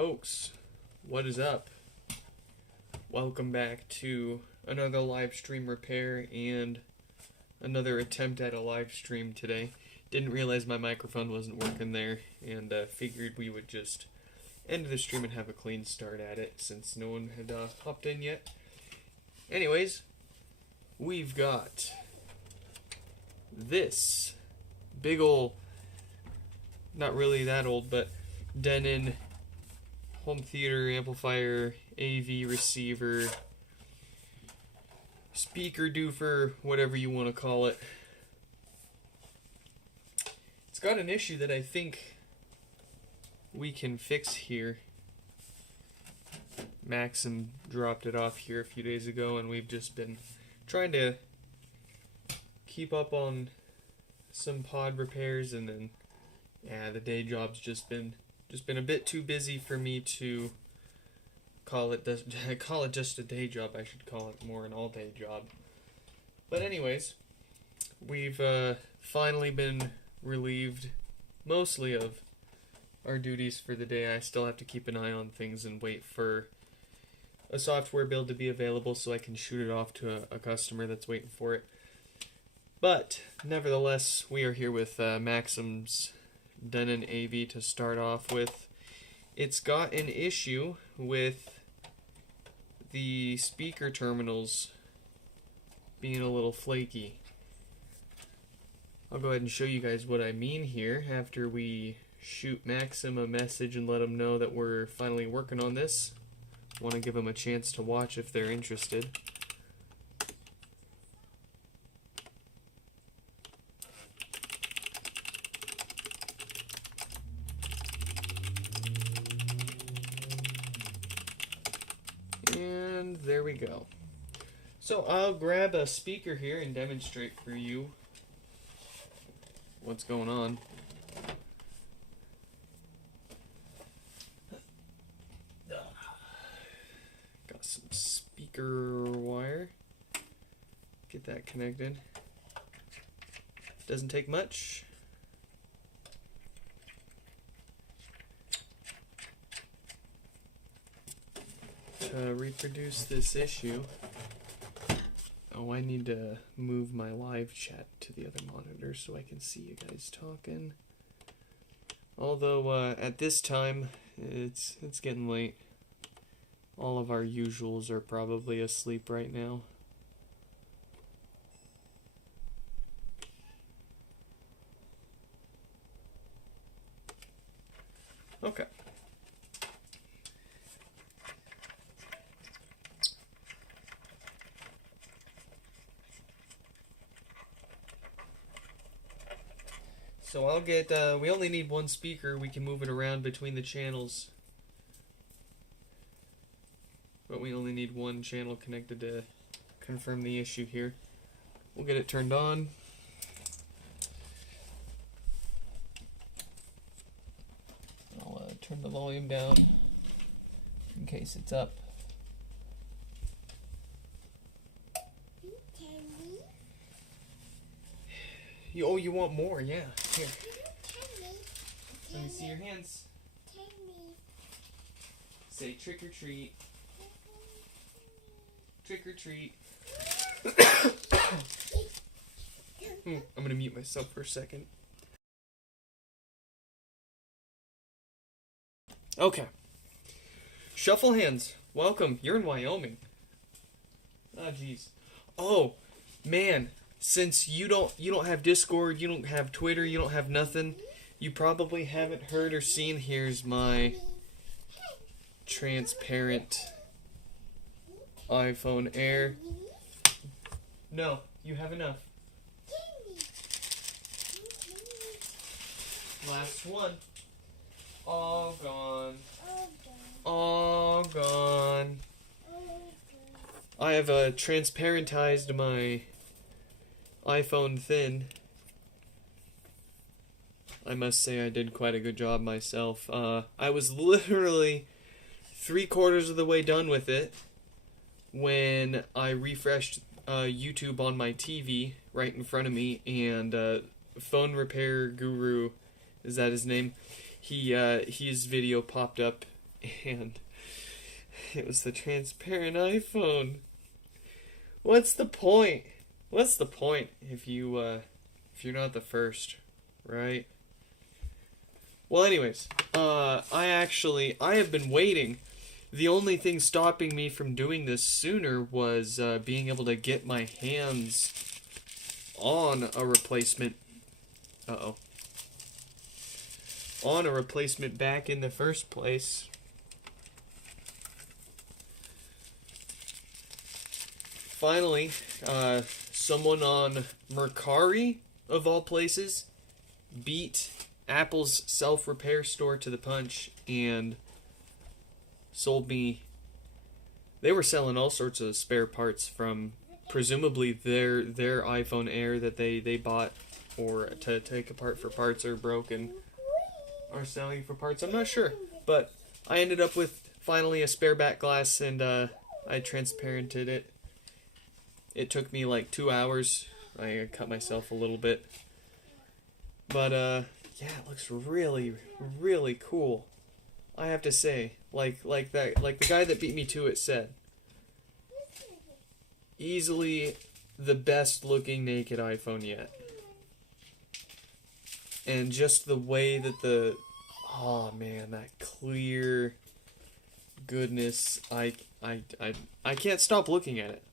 folks, what is up? Welcome back to another live stream repair and another attempt at a live stream today. Didn't realize my microphone wasn't working there, and figured we would just end the stream and have a clean start at it since no one had hopped in yet. Anyways, we've got this big ol', not really that old, but Denon home theater amplifier, AV receiver, speaker doofer, whatever you want to call it. It's got an issue that I think we can fix here. Maxim dropped it off here a few days ago, and we've just been trying to keep up on some pod repairs, and then the day job's just been a bit too busy for me to call it just a day job. I should call it more an all-day job. But anyways, we've finally been relieved mostly of our duties for the day. I still have to keep an eye on things and wait for a software build to be available so I can shoot it off to a customer that's waiting for it. But nevertheless, we are here with Maxim's Denon AV to start off with. It's got an issue with the speaker terminals being a little flaky. I'll go ahead and show you guys what I mean here after we shoot Maxim a message and let them know that we're finally working on this. Want to give them a chance to watch if they're interested. And there we go. So I'll grab a speaker here and demonstrate for you what's going on. Got some speaker wire. Get that connected. Doesn't take much. To reproduce this issue. Oh, I need to move my live chat to the other monitor so I can see you guys talking. Although at this time it's getting late. All of our usuals are probably asleep right now. Okay. So I'll get, we only need one speaker. We can move it around between the channels. But we only need one channel connected to confirm the issue here. We'll get it turned on. I'll turn the volume down in case it's up. You want more? Yeah. Here. Let me see your hands. Say trick or treat. Trick or treat. I'm gonna mute myself for a second. Okay. Shuffle hands. Welcome. You're in Wyoming. Oh, jeez. Oh, man. Since you don't have Discord, you don't have Twitter, you don't have nothing, you probably haven't heard or seen. Here's my transparent iPhone Air. No, you have enough. Last one. All gone. All gone. I have transparentized my iPhone thin. I must say I did quite a good job myself. I was literally 3/4 of the way done with it when I refreshed YouTube on my TV right in front of me, and phone repair guru, is that his name? His video popped up and it was the transparent iPhone. What's the point? What's the point if you're not the first, right? Well, anyways, I have been waiting. The only thing stopping me from doing this sooner was being able to get my hands on a replacement. On a replacement back in the first place. Finally, someone on Mercari, of all places, beat Apple's self-repair store to the punch and sold me. They were selling all sorts of spare parts from presumably their iPhone Air that they bought or to take apart for parts or broken or selling for parts. I'm not sure, but I ended up with finally a spare back glass and I transparented it. It took me like 2 hours. I cut myself a little bit, but yeah, it looks really, really cool. I have to say, like the guy that beat me to it said, easily the best looking naked iPhone yet. And just the way that oh man, that clear goodness, I can't stop looking at it.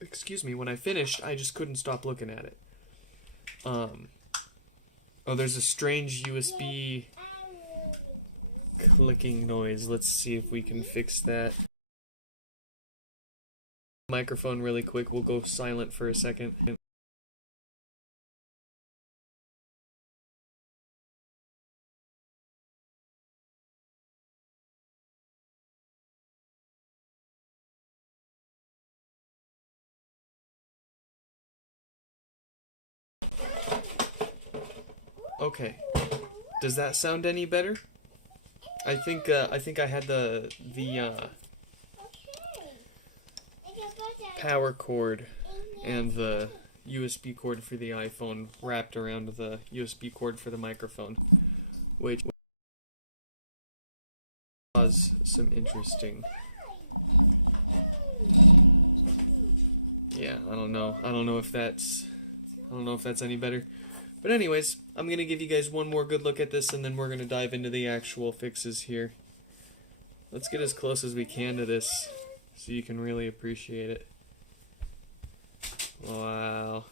Excuse me, when I finished, I just couldn't stop looking at it. Oh, there's a strange USB clicking noise. Let's see if we can fix that. Microphone really quick. We'll go silent for a second. Okay. Does that sound any better? I think I had the power cord and the USB cord for the iPhone wrapped around the USB cord for the microphone, which caused some interesting. Yeah, I don't know if that's any better. But anyways, I'm going to give you guys one more good look at this, and then we're going to dive into the actual fixes here. Let's get as close as we can to this so you can really appreciate it. Wow.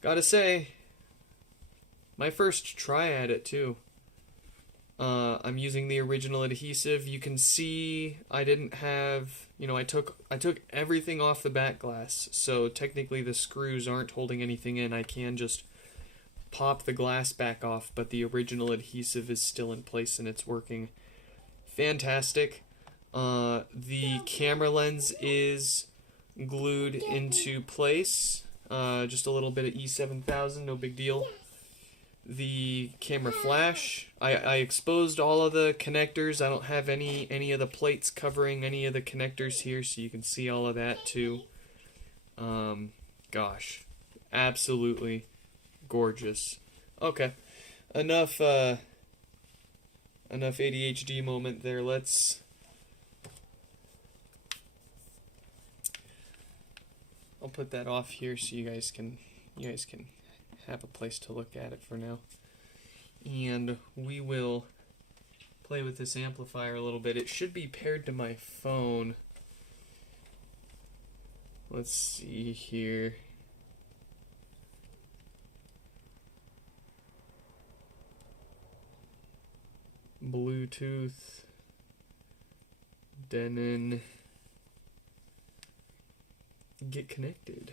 Gotta say, my first try at it too. I'm using the original adhesive. You can see I didn't have, I took everything off the back glass, so technically the screws aren't holding anything in. I can just pop the glass back off, but the original adhesive is still in place and it's working fantastic. The camera lens is glued into place. Just a little bit of E7000, no big deal. The camera flash, I exposed all of the connectors. I don't have any of the plates covering any of the connectors here, so you can see all of that too. Gosh, absolutely gorgeous. Okay, enough ADHD moment there. I'll put that off here so you guys can have a place to look at it for now. And we will play with this amplifier a little bit. It should be paired to my phone. Let's see here. Bluetooth, Denon, get connected.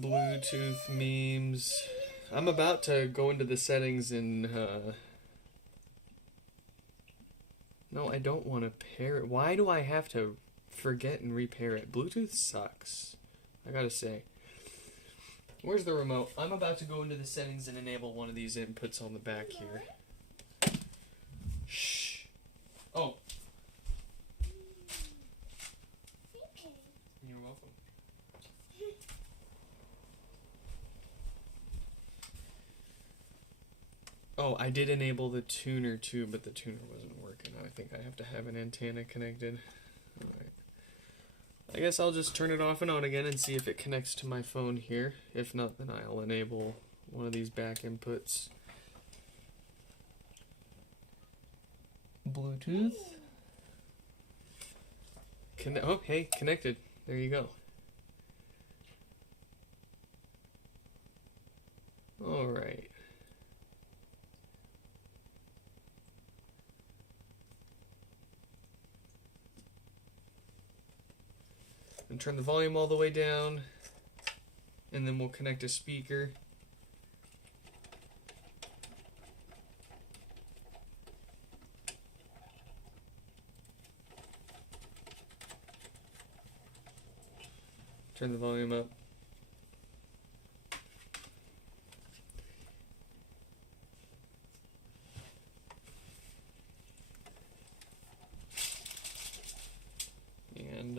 Bluetooth memes. I'm about to go into the settings and no, I don't want to pair it. Why do I have to forget and repair it? Bluetooth sucks, I gotta say. Where's the remote? I'm about to go into the settings and enable one of these inputs on the back here. Shh. Oh, Oh, I did enable the tuner too, but the tuner wasn't working. I think I have to have an antenna connected. Alright. I guess I'll just turn it off and on again and see if it connects to my phone here. If not, then I'll enable one of these back inputs. Bluetooth. Oh, hey, connected. There you go. Alright. And turn the volume all the way down, and then we'll connect a speaker. Turn the volume up. And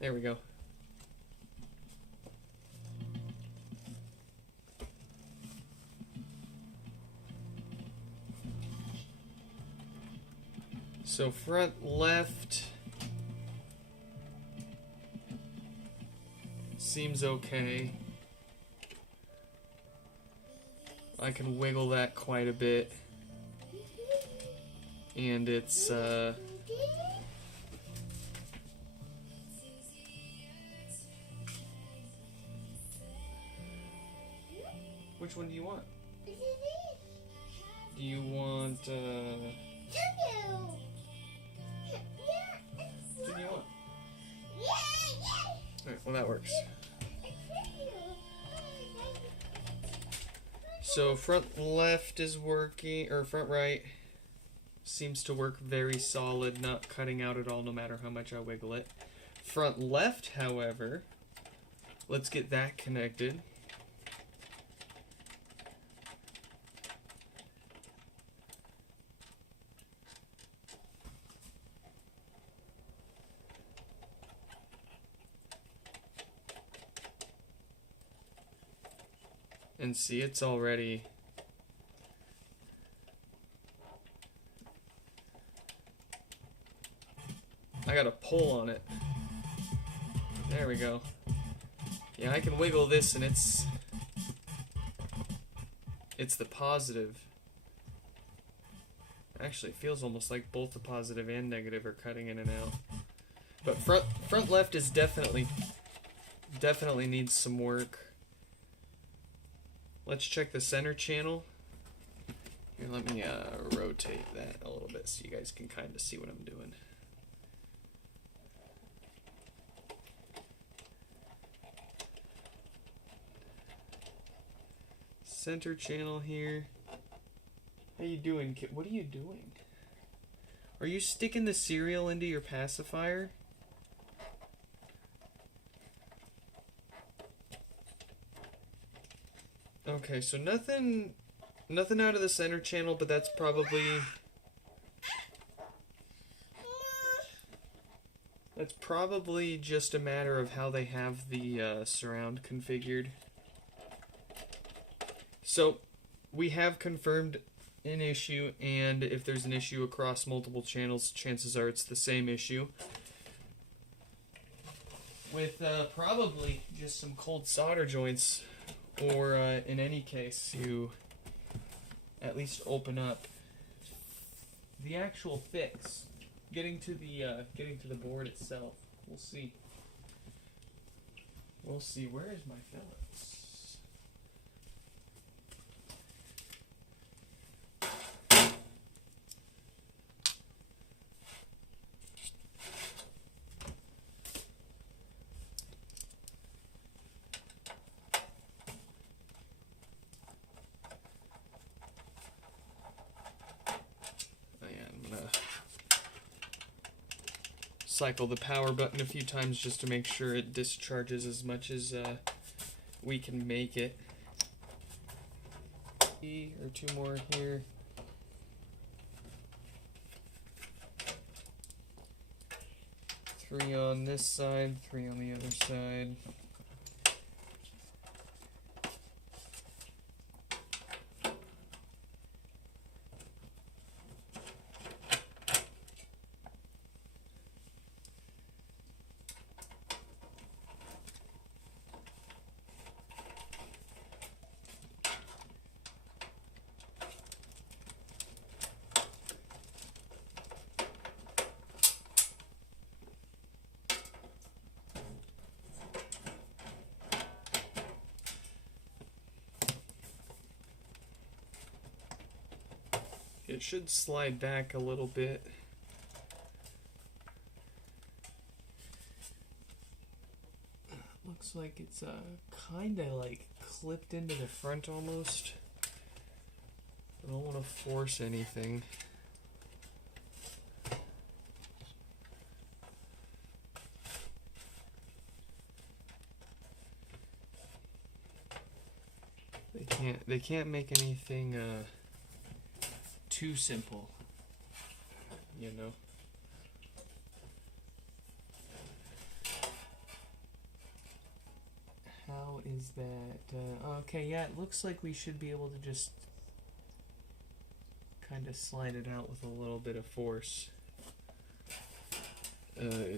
there we go. So front left seems okay. I can wiggle that quite a bit. And it's which one do you want? Do you want what do you want? Alright, well that works. So front left is working, or front right seems to work very solid, not cutting out at all no matter how much I wiggle it. Front left, however, let's get that connected. And see, it's already I got a pull on it. There we go. Yeah, I can wiggle this and it's the positive. Actually, it feels almost like both the positive and negative are cutting in and out. But front left is definitely needs some work. Let's check the center channel. Here, let me rotate that a little bit so you guys can kind of see what I'm doing. Center channel here. How you doing, kid? What are you doing? Are you sticking the cereal into your pacifier? Okay, so nothing out of the center channel, but that's probably just a matter of how they have the surround configured. So we have confirmed an issue, and if there's an issue across multiple channels, chances are it's the same issue. With probably just some cold solder joints, or in any case, you at least open up the actual fix, getting to the board itself. We'll see. We'll see. Where is my Phillips? Cycle the power button a few times just to make sure it discharges as much as we can make it. Or two more here. Three on this side, three on the other side. it should slide back a little bit. Looks like it's kind of like clipped into the front almost. I don't want to force anything. They can't make anything too simple, you know. How is that? Okay, yeah, it looks like we should be able to just kind of slide it out with a little bit of force.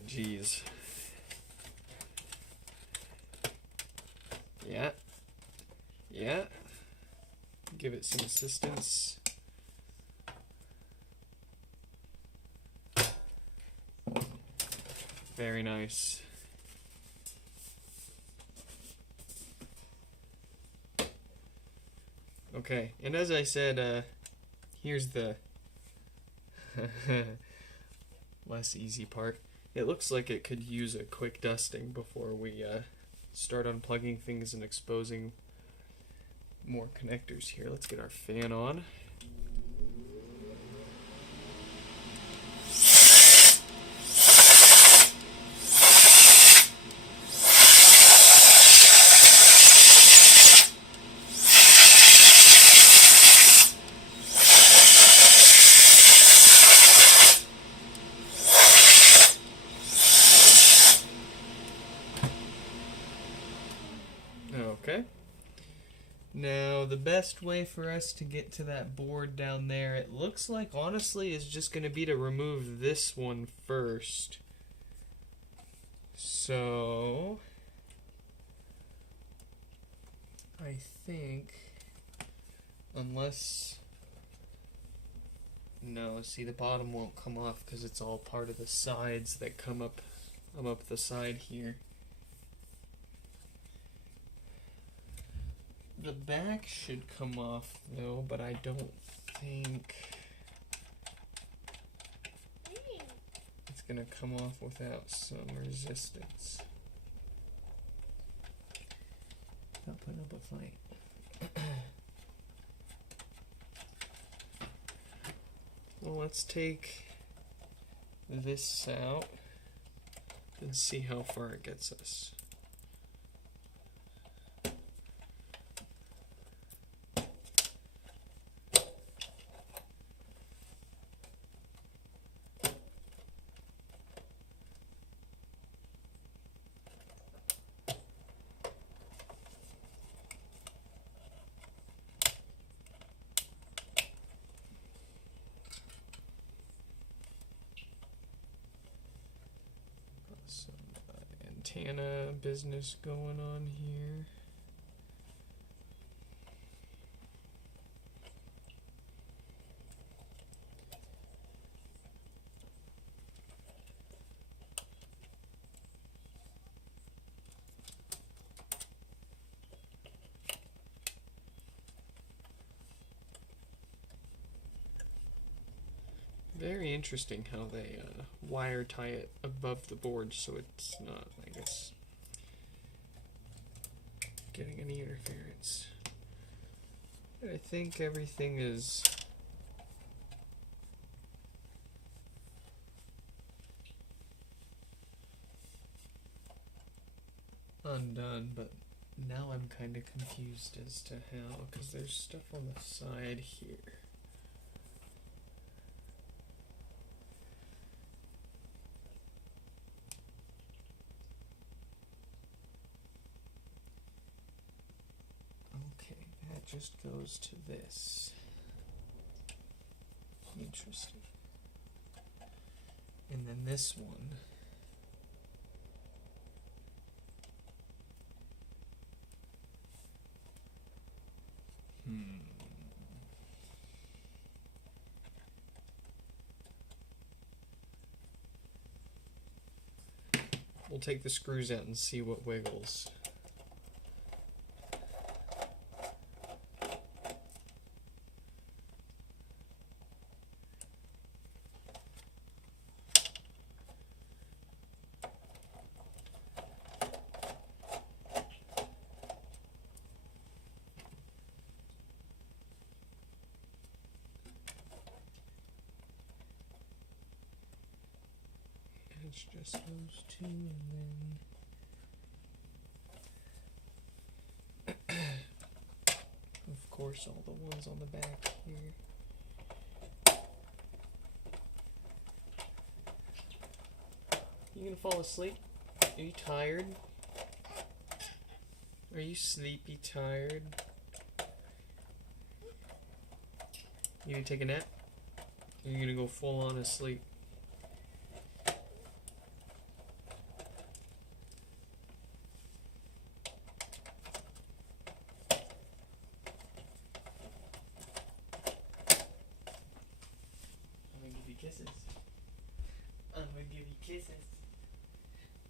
Geez. Yeah. Yeah. Give it some assistance. Very nice. Okay, and as I said, here's the less easy part. It looks like it could use a quick dusting before we start unplugging things and exposing more connectors here. Let's get our fan on. Okay. Now, the best way for us to get to that board down there, it looks like, honestly, is just going to be to remove this one first. So, I think, unless, no, see, the bottom won't come off because it's all part of the sides that come up the side here. The back should come off though, but I don't think it's gonna come off without some resistance. Not putting up a fight. Well, let's take this out and see how far it gets us. Some antenna business going on here. Very interesting how they wire tie it above the board so it's not, I guess, getting any interference. I think everything is undone, but now I'm kind of confused as to how, because there's stuff on the side here. Just goes to this. Interesting. And then this one. We'll take the screws out and see what wiggles. It's just those two, and then of course all the ones on the back here. You gonna fall asleep? Are you tired? Are you sleepy tired? You gonna take a nap? Or are you gonna go full on asleep? I'm gonna give you kisses. I'm gonna give you kisses.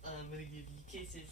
I'm gonna give you kisses.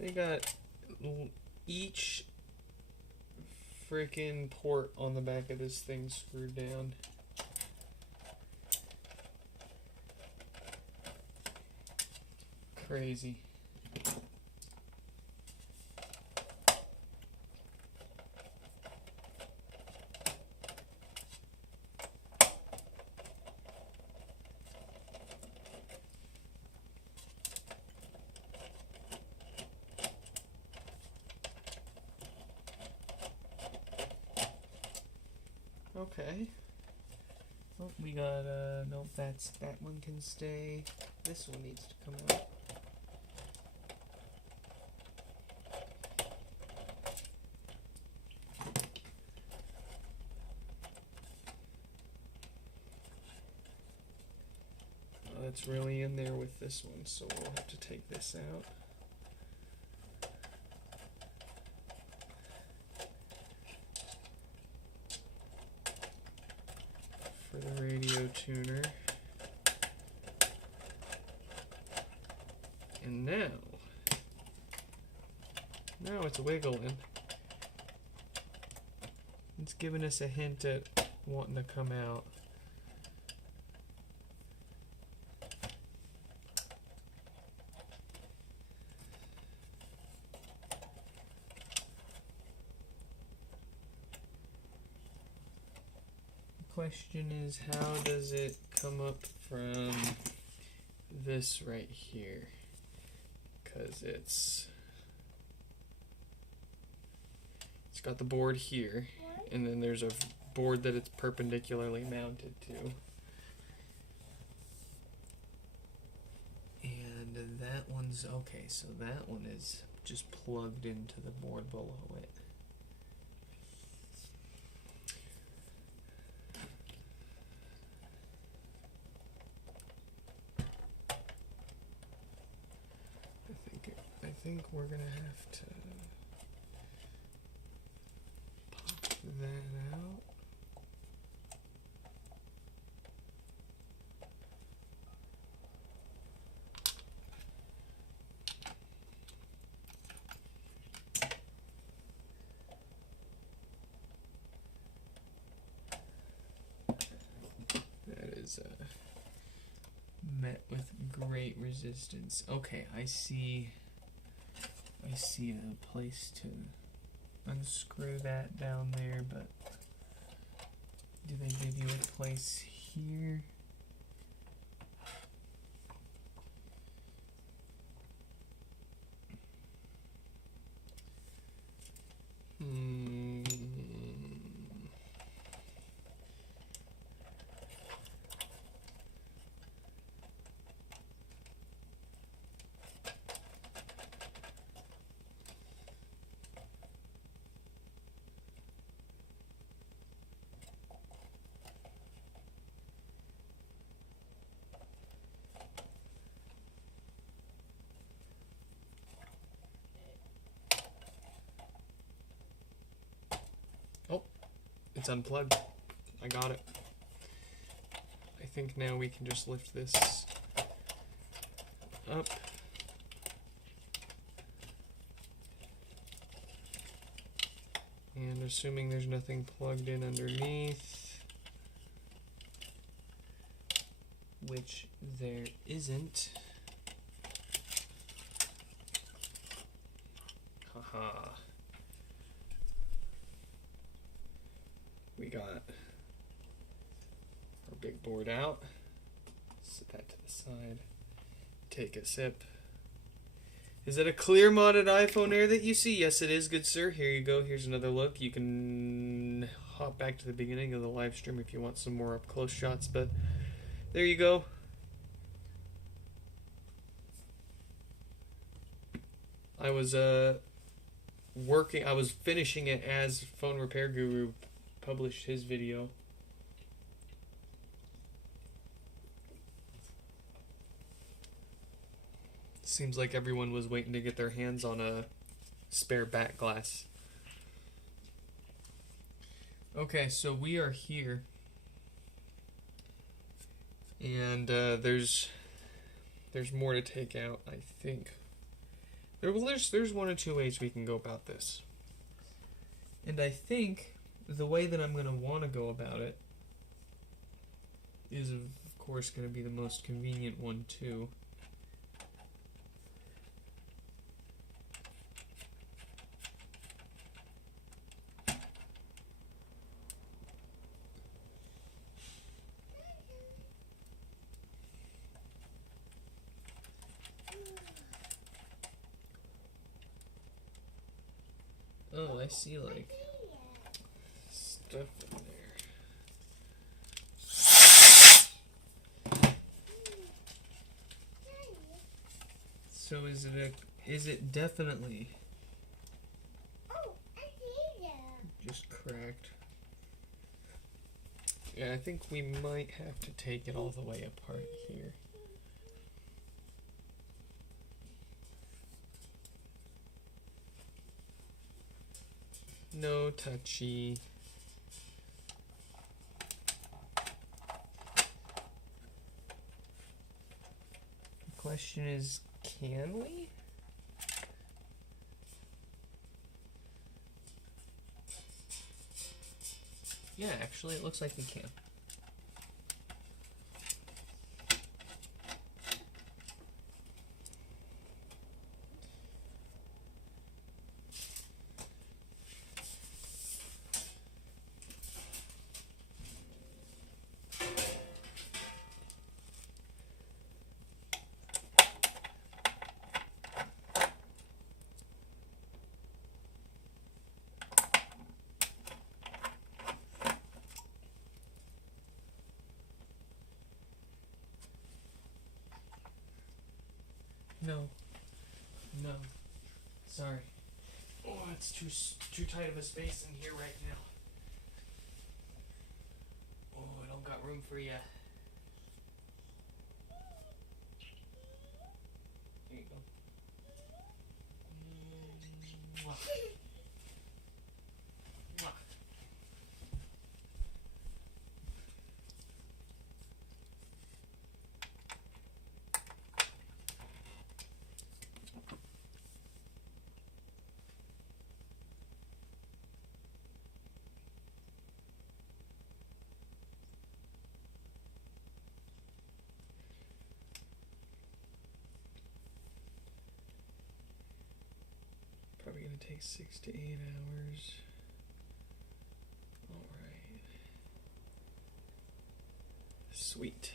They got each freaking port on the back of this thing screwed down. Crazy. Okay. Oh, we got, no, that one can stay. This one needs to come out. Oh, it's really in there with this one, so we'll have to take this out. For the radio tuner. And now it's wiggling. It's giving us a hint at wanting to come out. Question is, how does it come up from this right here? Because it's got the board here, and then there's a board that it's perpendicularly mounted to, and that one's okay, so that one is just plugged into the board below it. I think we're gonna have to pop that out. That is met with great resistance. Okay, I see a place to unscrew that down there, but do they give you a place here? It's unplugged. I got it. I think now we can just lift this up. And assuming there's nothing plugged in underneath, which there isn't. Haha. We got our big board out. Set that to the side. Take a sip. Is it a clear modded iPhone Air that you see? Yes, it is, good sir. Here you go. Here's another look. You can hop back to the beginning of the live stream if you want some more up close shots, but there you go. I was finishing it as Phone Repair Guru published his video. Seems like everyone was waiting to get their hands on a spare back glass. Okay, so we are here, and there's more to take out, I think. There's one or two ways we can go about this, and I think the way that I'm going to want to go about it is, of course, going to be the most convenient one too. Oh, I see, like, stuff in there. So is it definitely just cracked? Yeah, I think we might have to take it all the way apart here. No touchy. The question is, can we? Yeah, actually, it looks like we can. No. Sorry. Oh, it's too tight of a space in here right now. Oh, I don't got room for you. Here you go. Mwah. Mwah. Probably gonna take 6 to 8 hours. Alright. Sweet.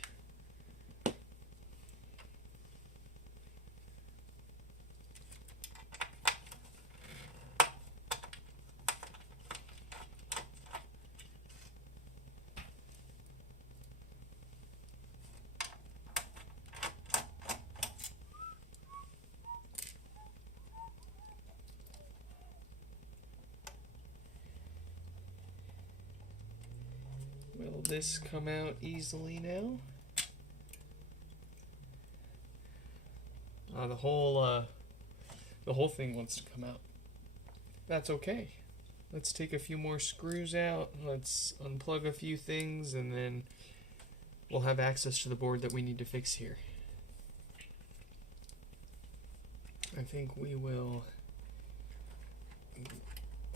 Will this come out easily now? The whole thing wants to come out. That's okay. let's take a few more screws out. Let's unplug a few things, and then we'll have access to the board that we need to fix here. I think we will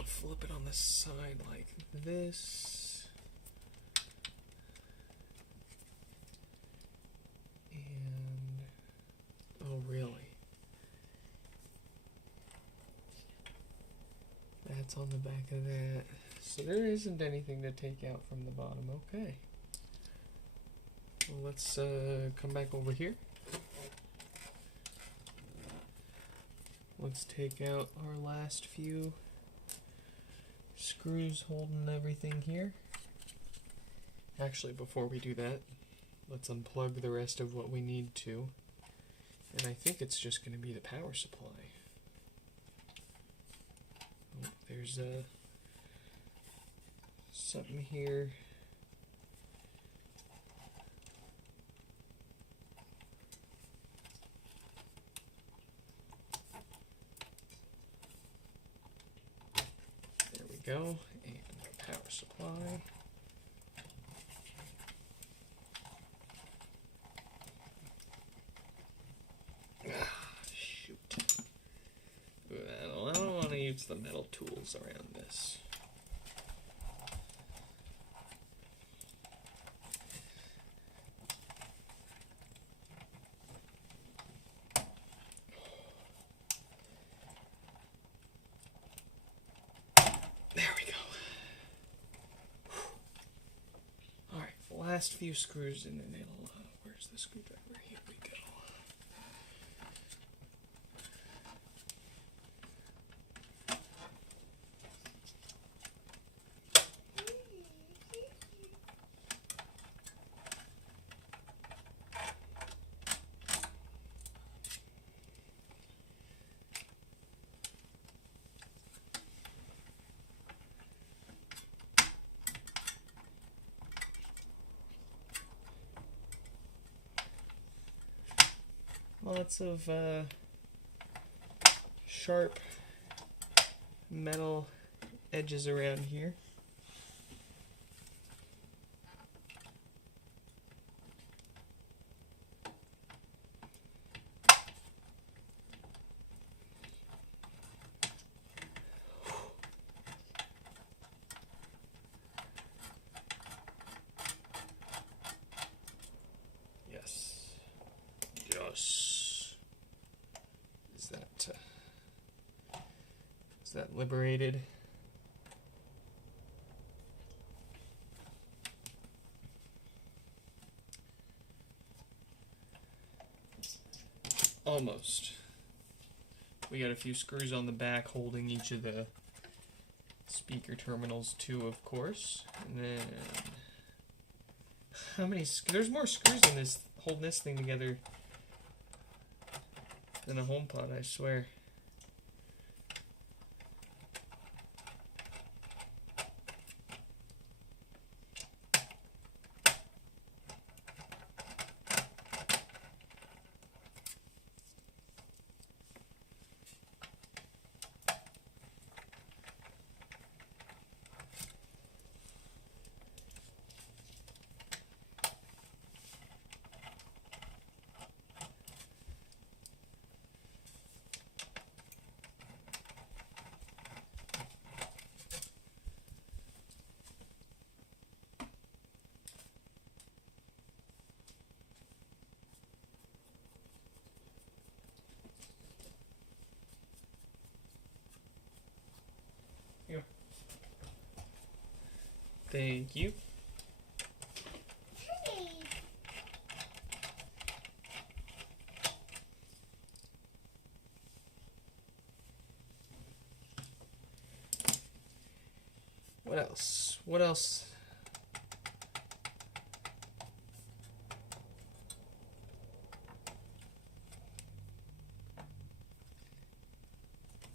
flip it on the side like this. And, oh really? That's on the back of that. So there isn't anything to take out from the bottom. Okay. Well, let's come back over here. Let's take out our last few screws holding everything here. Actually, before we do that, let's unplug the rest of what we need to. And I think it's just going to be the power supply. Oh, there's something here. There we go, and power supply. Shoot. I don't want to use the metal tools around this. There we go. Alright, last few screws and then it'll, where's the screwdriver? Here we go. Lots of sharp metal edges around here. Yes. Yes. Is that liberated? Almost. We got a few screws on the back holding each of the speaker terminals too, of course. And then how many? There's more screws in this holding this thing together than a HomePod, I swear. Here. Thank you. What else? What else?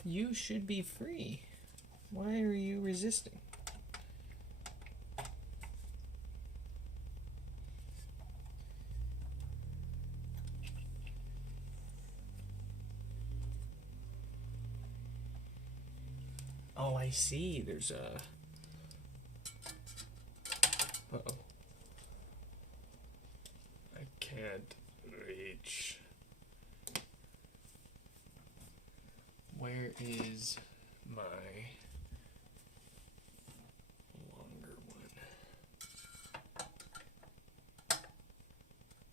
You should be free. Why are you resisting? Oh, I see. There's a... Uh-oh. I can't reach. Where is my longer one?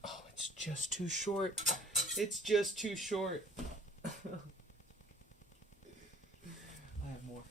Oh, it's just too short. It's just too short. I have more.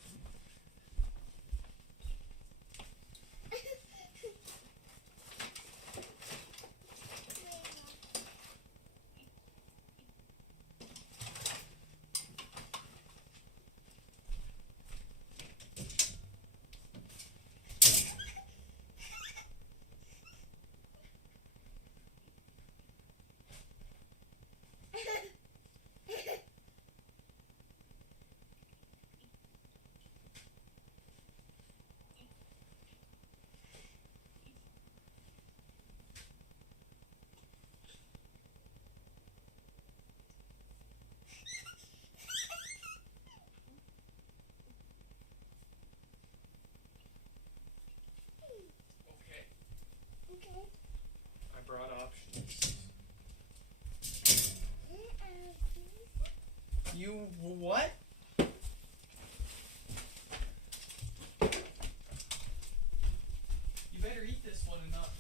I brought options. You what? You better eat this one and not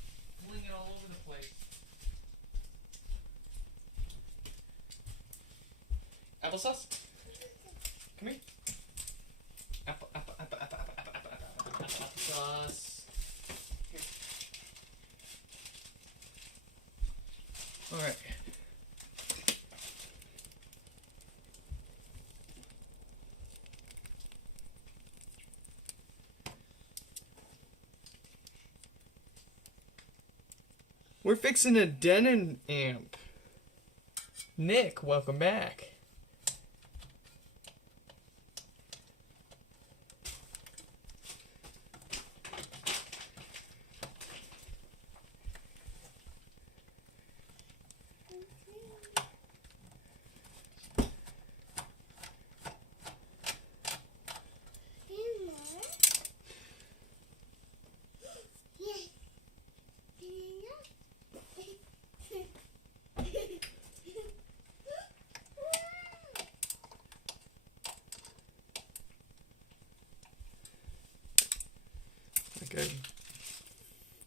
fling it all over the place. Applesauce? Come here. Applesauce. All right. We're fixing a Denon amp. Nick, welcome back. Like a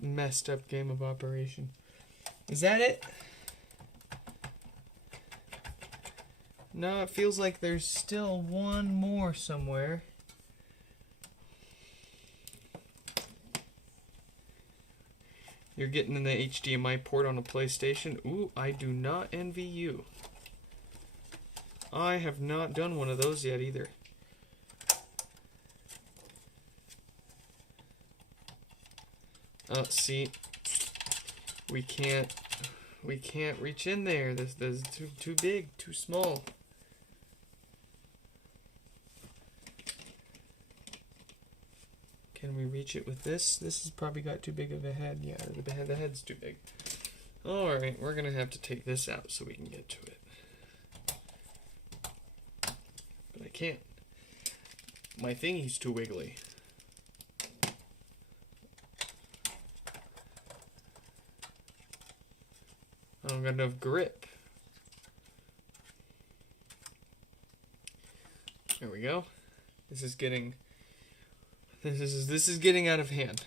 messed up game of operation. Is that it? No, it feels like there's still one more somewhere. You're getting in the HDMI port on a PlayStation? Ooh, I do not envy you. I have not done one of those yet either. Oh, see, we can't reach in there. This is too big, too small. Can we reach it with this? This has probably got too big of a head. Yeah, the head's too big. All right, we're gonna have to take this out so we can get to it. But I can't. My thingy's too wiggly. I don't got enough grip. There we go. This is getting out of hand.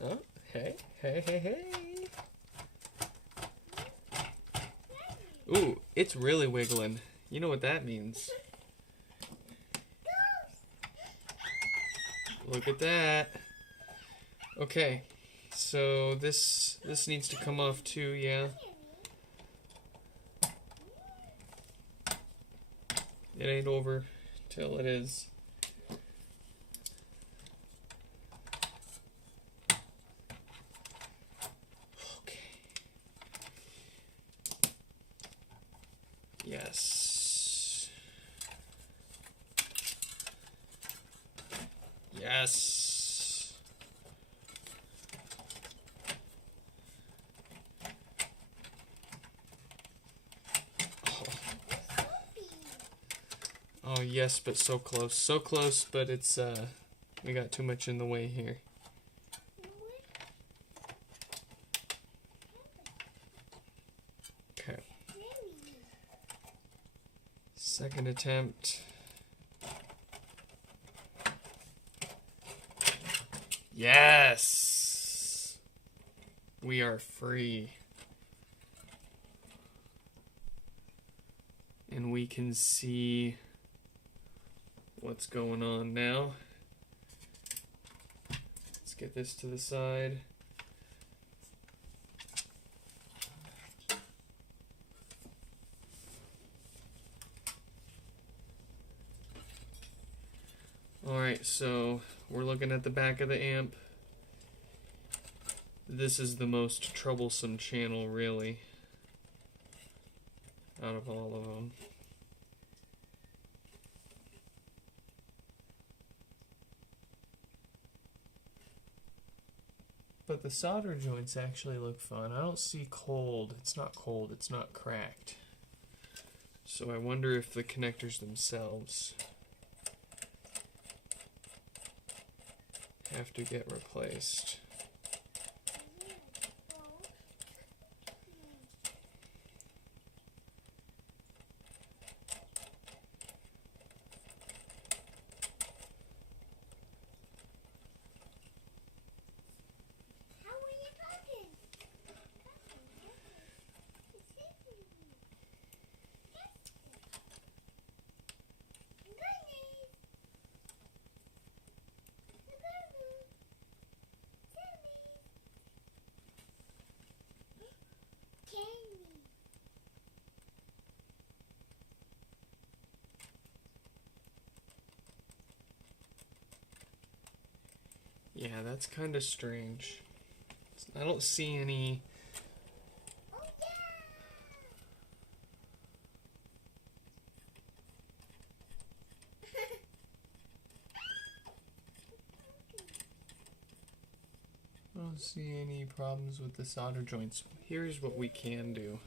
Oh, hey. Ooh, it's really wiggling. You know what that means. Look at that. Okay, so this needs to come off too, yeah. It ain't over till it is. Yes. Yes. Oh yes, but so close. So close, but it's we got too much in the way here. Okay. Second attempt. Yes! We are free. And we can see what's going on now. Let's get this to the side. Alright, so we're looking at the back of the amp. This is the most troublesome channel, really, out of all of them. But the solder joints actually look fun. I don't see cold. It's not cold. It's not cracked. So I wonder if the connectors themselves have to get replaced. Yeah, that's kind of strange. I don't see any... I don't see any problems with the solder joints. Here's what we can do.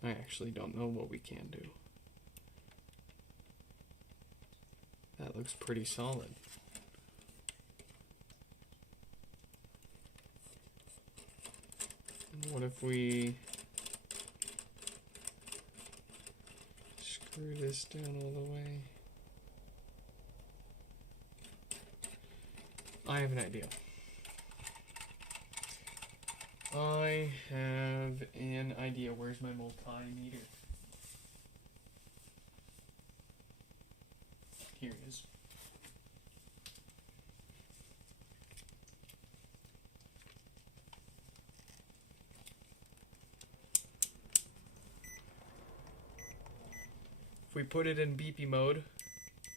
I actually don't know what we can do. That looks pretty solid. And what if we screw this down all the way? I have an idea. I have an idea. Where's my multimeter? Here it is. If we put it in beepy mode,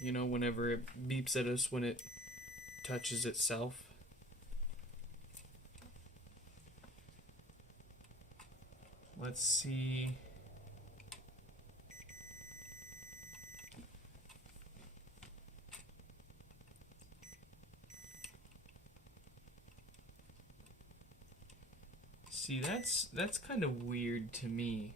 you know, whenever it beeps at us when it touches itself. Let's see. See, that's kind of weird to me.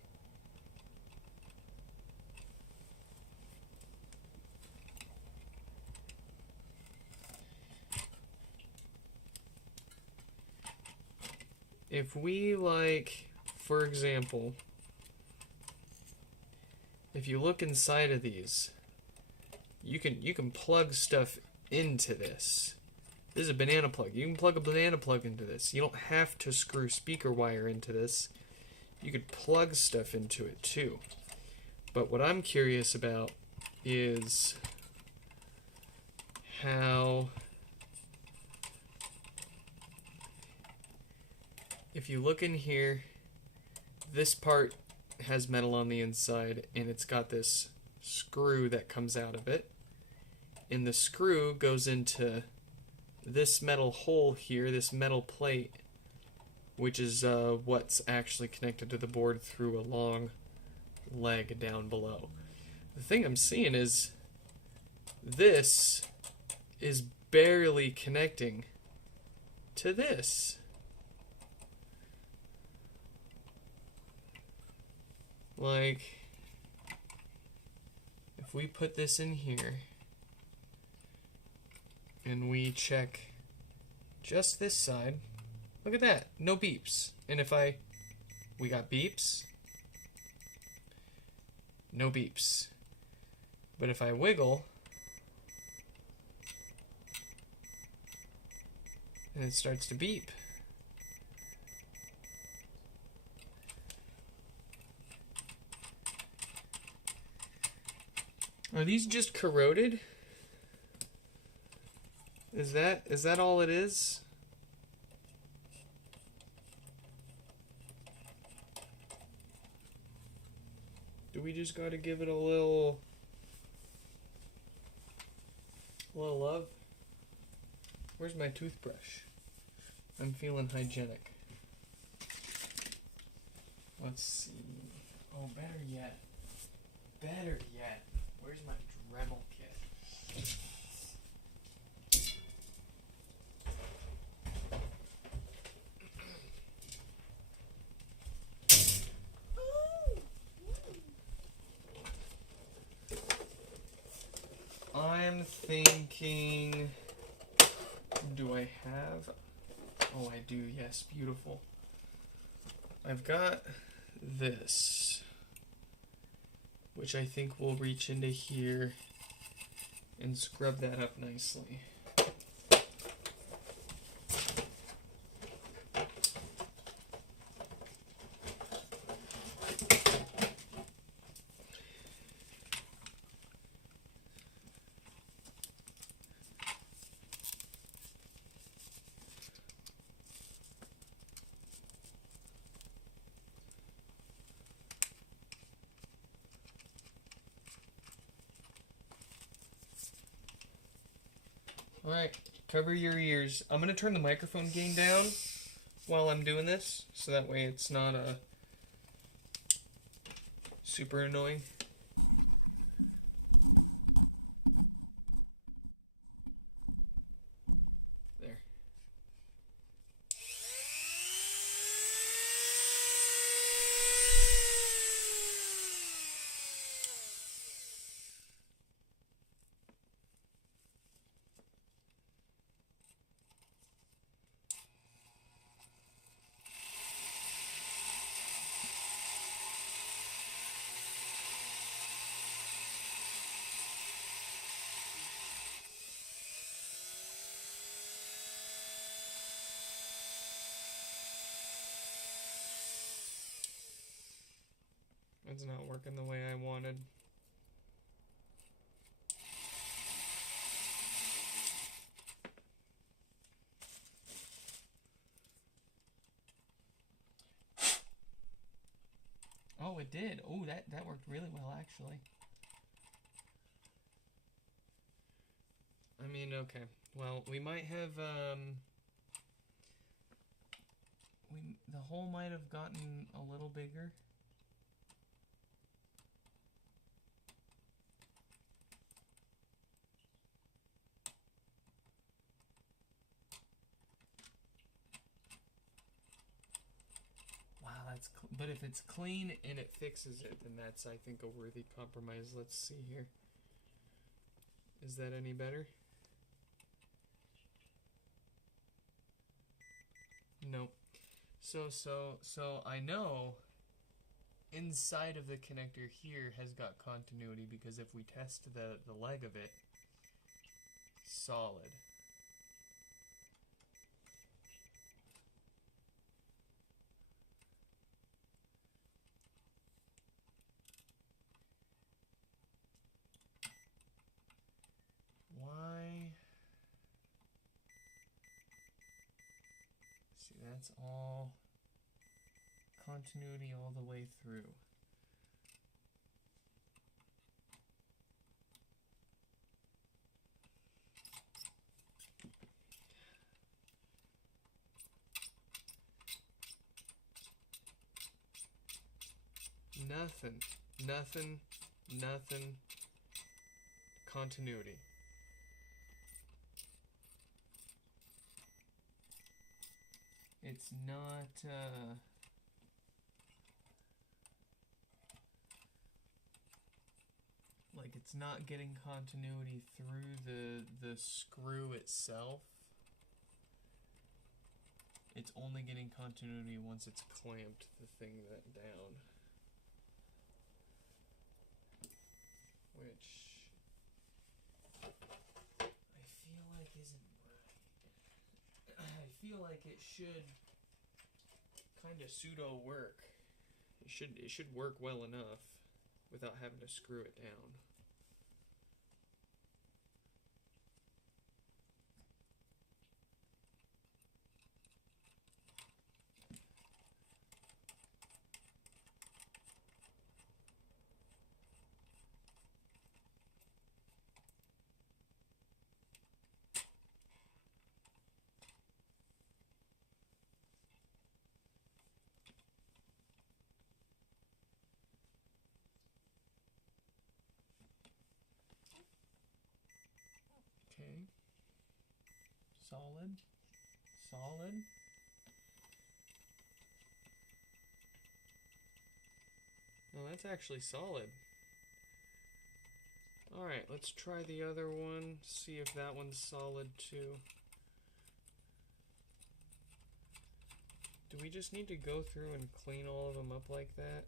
If we, like, for example, if you look inside of these, you can plug stuff into this. This is a banana plug. You can plug a banana plug into this. You don't have to screw speaker wire into this. You could plug stuff into it too. But what I'm curious about is how, if you look in here, this part has metal on the inside, and it's got this screw that comes out of it. And the screw goes into this metal hole here, this metal plate, which is what's actually connected to the board through a long leg down below. The thing I'm seeing is this is barely connecting to this. Like, if we put this in here and we check just this side, look at that, no beeps. And if we got beeps, no beeps. But if I wiggle, and it starts to beep. Are these just corroded? Is that all it is? Do we just gotta give it a little love? Where's my toothbrush? I'm feeling hygienic. Let's see. Oh, better yet. Where's my Dremel kit? I'm thinking, do I have? Oh, I do, yes, beautiful. I've got this, which I think will reach into here and scrub that up nicely. Alright, cover your ears. I'm going to turn the microphone gain down while I'm doing this, so that way it's not super annoying. There. It's not working the way I wanted. Oh, it did. Oh, that worked really well, actually. I mean, okay. Well, we might have, the hole might have gotten a little bigger. But if it's clean and it fixes it, then that's, I think, a worthy compromise. Let's see here. Is that any better? Nope. So I know inside of the connector here has got continuity, because if we test the leg of it, solid. Why? See, that's all continuity all the way through. Nothing, nothing, nothing. Continuity. It's not, like it's not getting continuity through the screw itself. It's only getting continuity once it's clamped the thing that down. Which I feel like isn't right. I feel like it should kind of pseudo work. It should work well enough without having to screw it down. Okay. Solid. Solid. No, that's actually solid. Alright, let's try the other one, see if that one's solid too. Do we just need to go through and clean all of them up like that?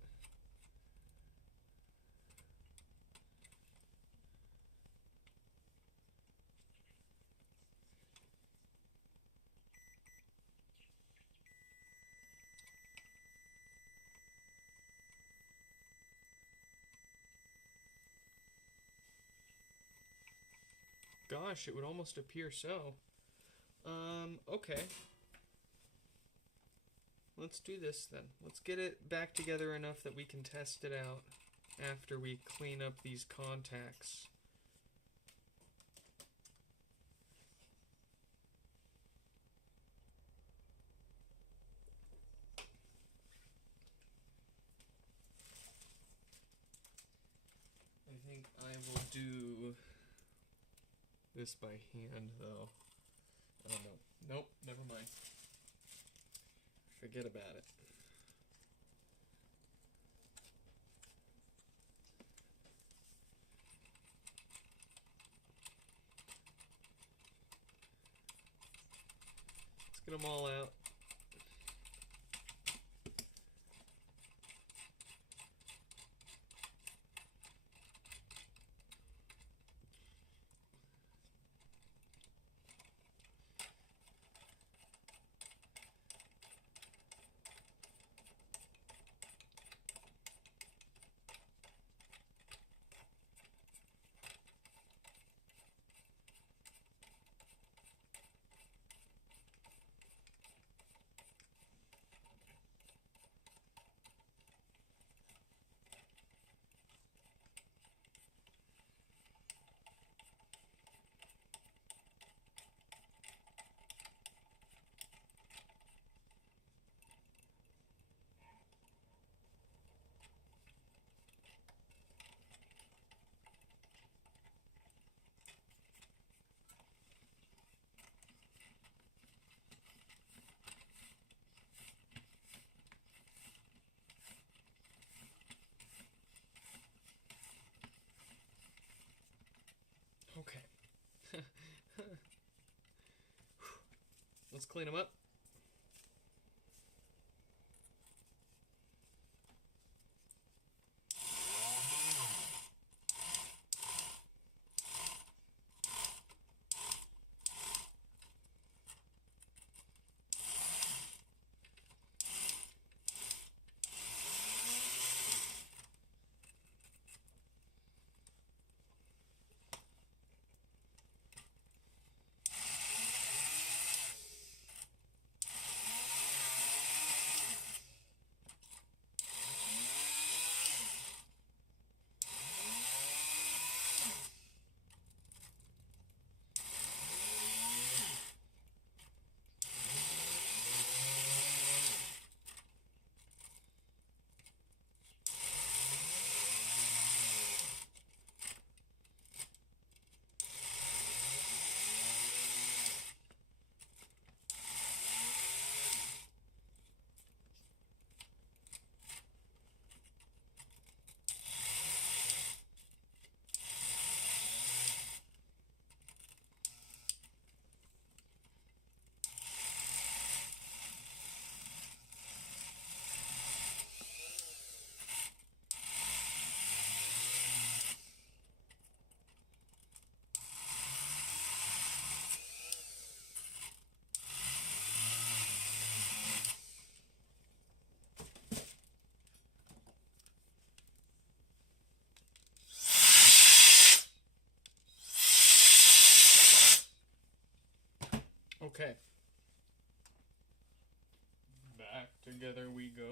Gosh, it would almost appear so. Okay. Let's do this then. Let's get it back together enough that we can test it out after we clean up these contacts. I think I will do this by hand, though. I don't know. Nope, never mind. Forget about it. Let's get them all out. Okay. Let's clean them up. Okay. Back together we go.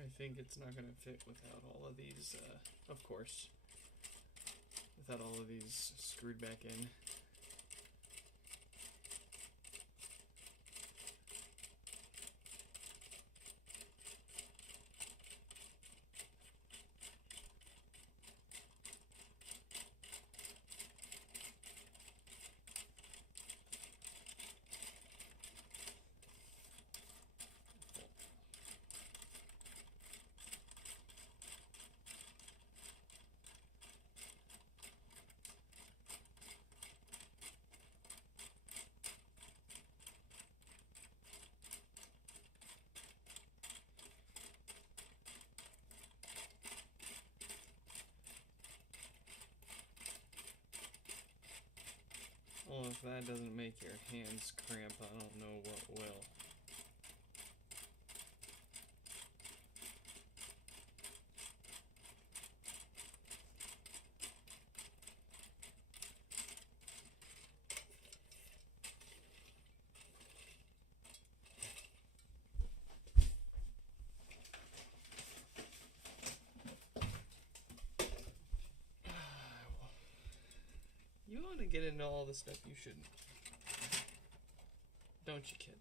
I think it's not going to fit without all of these, of course, without all of these screwed back in. Well, if that doesn't make your hands cramp, I don't know what will. You want to get into all the stuff you shouldn't. Don't you, kid?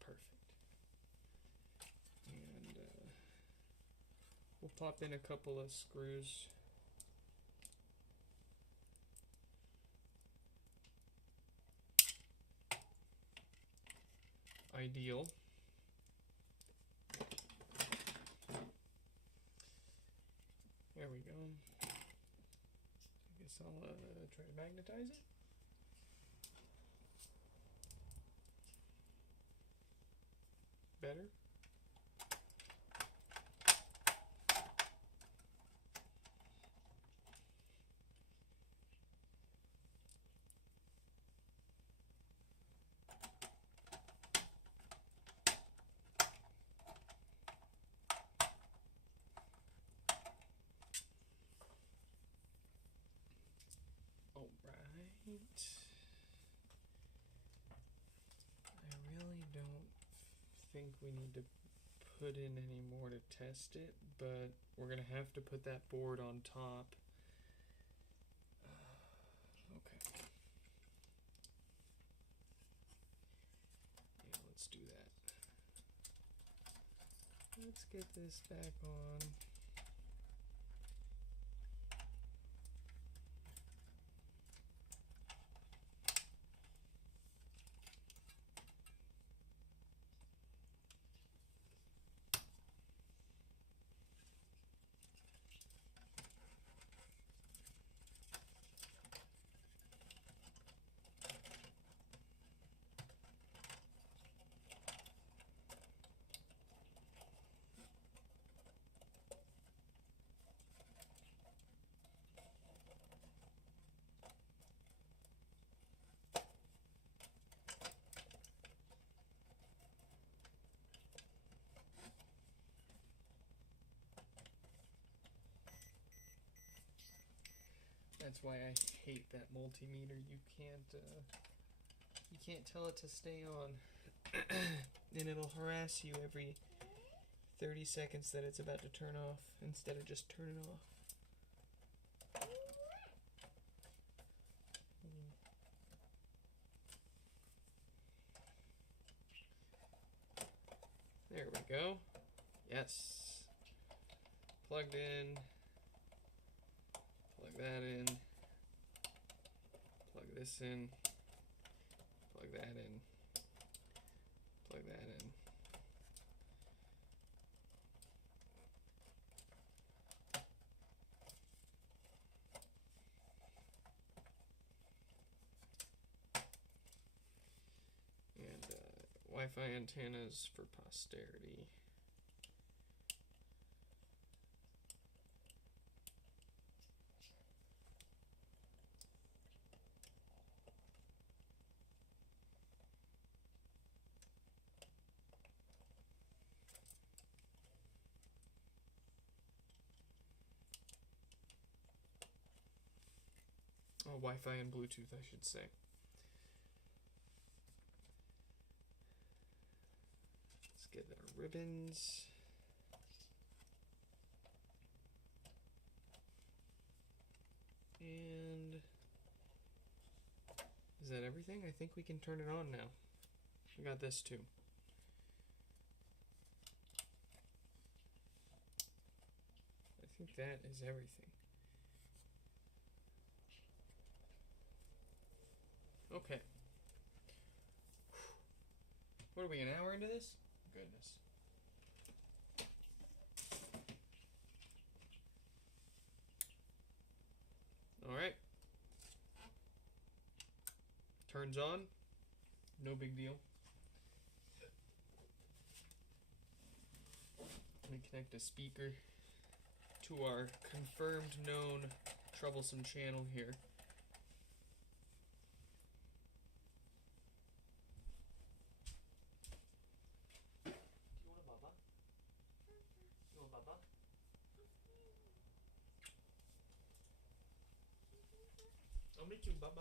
Perfect. And we'll pop in a couple of screws. Ideal. There we go. I guess I'll try to magnetize it. Better. Alright. I really don't think we need to put in any more to test it, but we're gonna have to put that board on top. Okay. Yeah, let's do that. Let's get this back on. That's why I hate that multimeter. You can't tell it to stay on, and it'll harass you every 30 seconds that it's about to turn off instead of just turning off. There we go. Yes. Plugged in. Plug that in. Plug this in. Plug that in. Plug that in. Wi-Fi antennas for posterity. Oh, Wi-Fi and Bluetooth, I should say. Let's get our ribbons. And is that everything? I think we can turn it on now. We got this too. I think that is everything. Okay. What are we, an hour into this? Goodness. Alright. Turns on. No big deal. Let me connect a speaker to our confirmed known troublesome channel here. I'll make you Baba.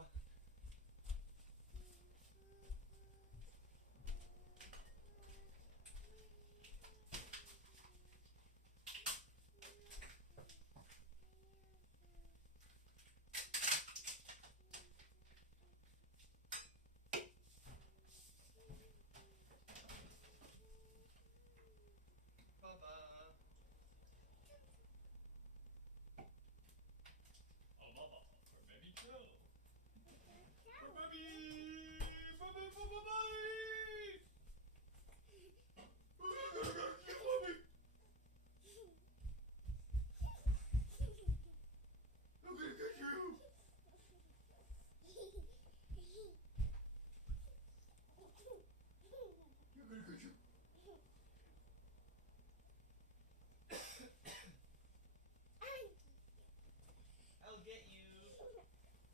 I'll get you.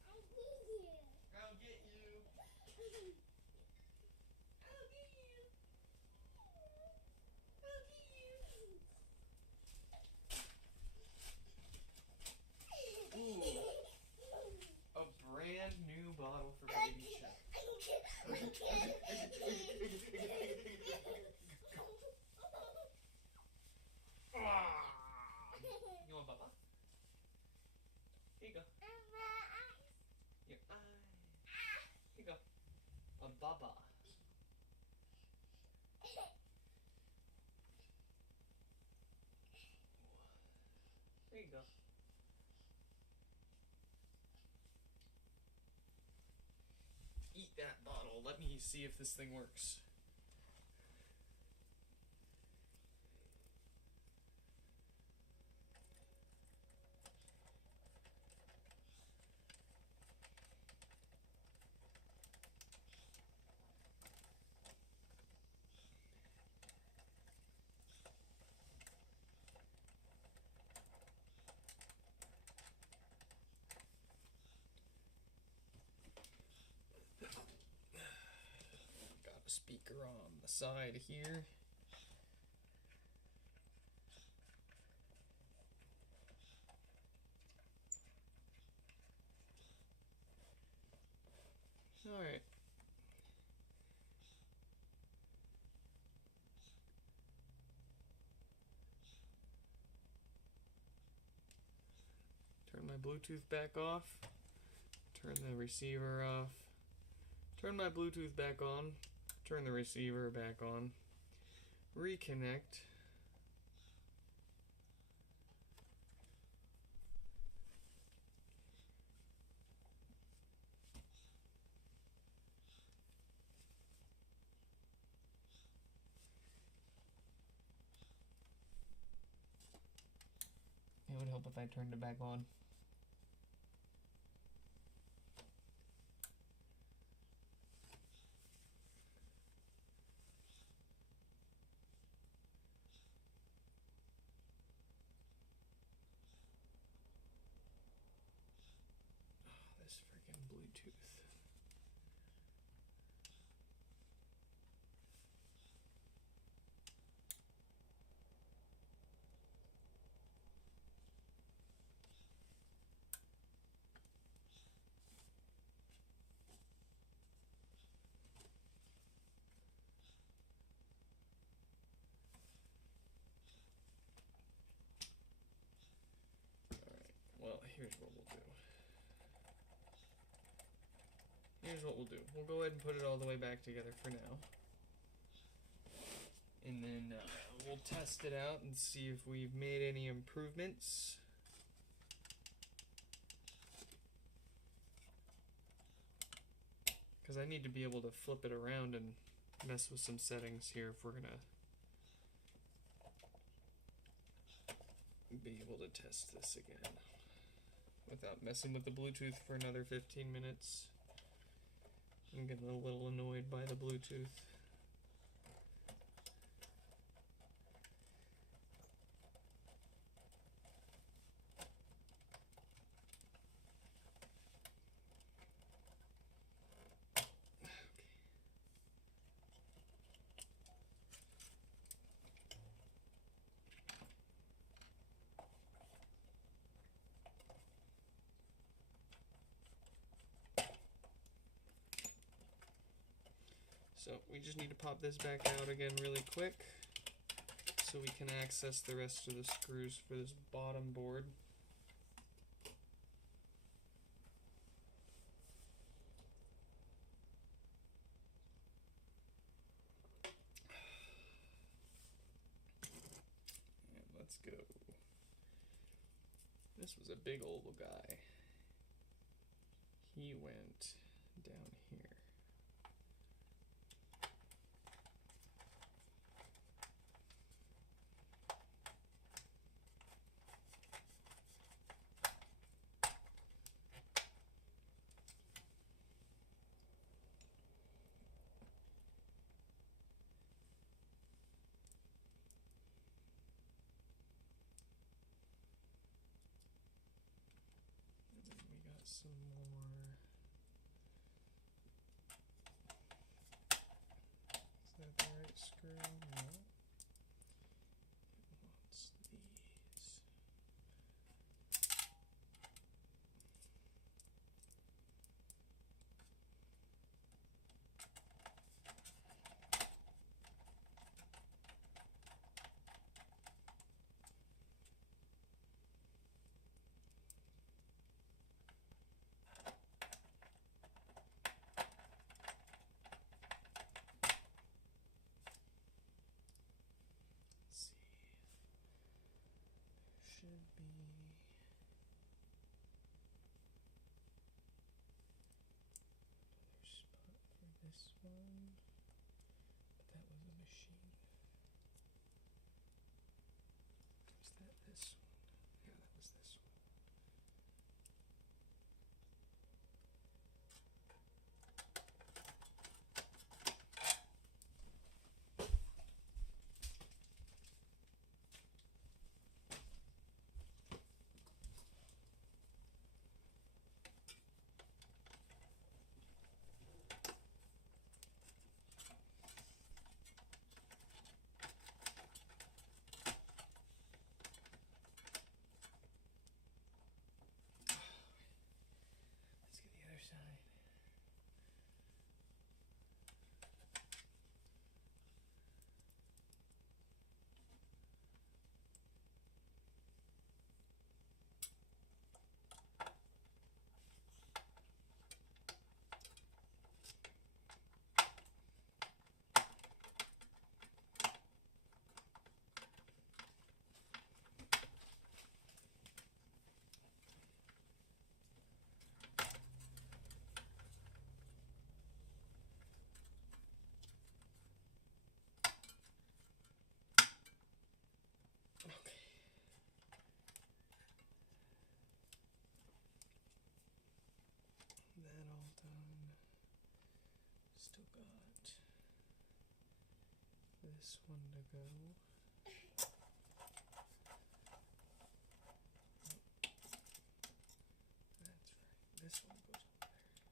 I'll get you. I'll get you. I'll get you. Ooh. A brand new bottle for Baby Chef. You want Baba? Here you go. Your eye. Here you go. A Baba. There you go. Eat that bottle. Let me see if this thing works. Got a speaker on the side here. All right. Turn my Bluetooth back off. Turn the receiver off. Turn my Bluetooth back on. Turn the receiver back on. Reconnect. It would help if I turned it back on. here's what we'll do. Here's what we'll do. We'll go ahead and put it all the way back together for now. And then we'll test it out and see if we've made any improvements. Because I need to be able to flip it around and mess with some settings here if we're gonna be able to test this again without messing with the Bluetooth for another 15 minutes. I'm getting a little annoyed by the Bluetooth. So we just need to pop this back out again really quick so we can access the rest of the screws for this bottom board. And let's go. This was a big old guy. He went down here. Some more. Is that the right screw? No. It wants these. Should be another spot for this one, but that was a machine. Was that this one? Yeah, that was this one. Side. Okay. That all done. Still got this one to go. That's right. This one goes over there.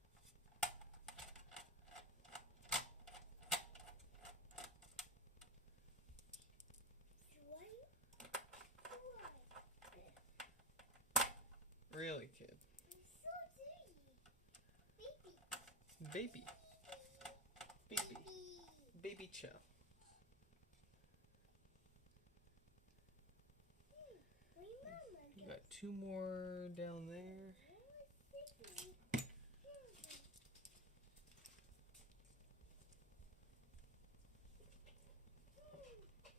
Really, kid? Baby. Baby. Baby chow. You got 2 more down there.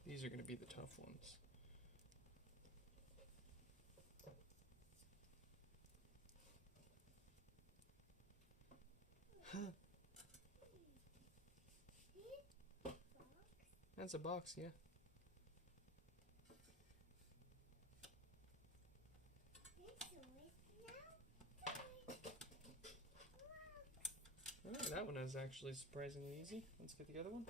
These are going to be the tough ones. Huh. That's a box, yeah. Alright, that one is actually surprisingly easy. Let's get the other one.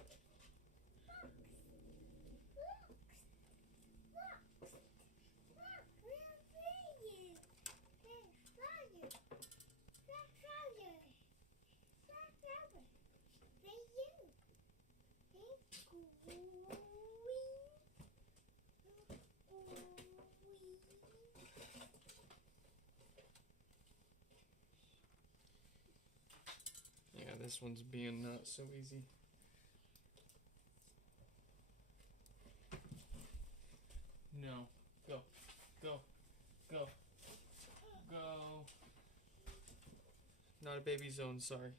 Yeah, this one's being not so easy. No. Go. Go. Go. Go. Not a baby zone, sorry.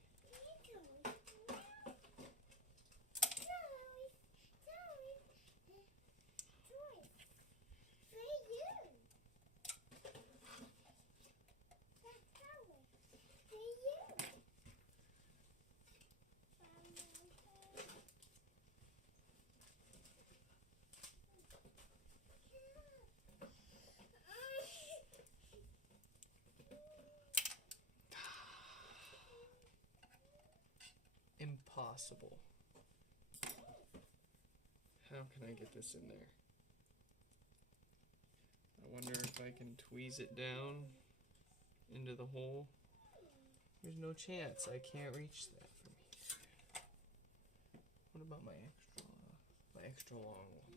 Impossible. How can I get this in there? I wonder if I can tweeze it down into the hole. There's no chance. I can't reach that for me. What about my extra long ones?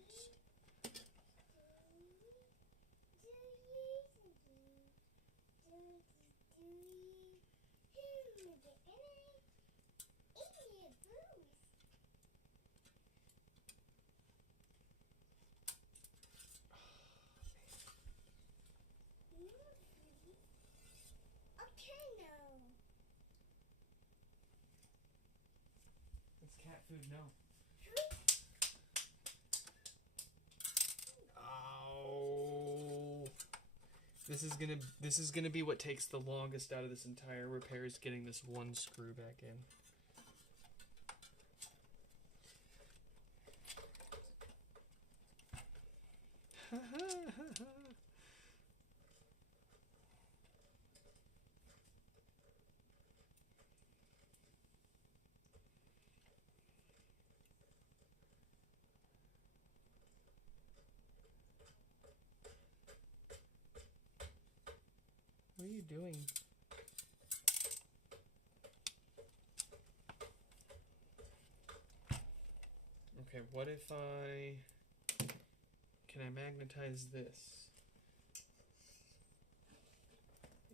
It's cat food, no. Oh. This is gonna be what takes the longest out of this entire repair, is getting this one screw back in. What are you doing? Okay, what if can I magnetize this?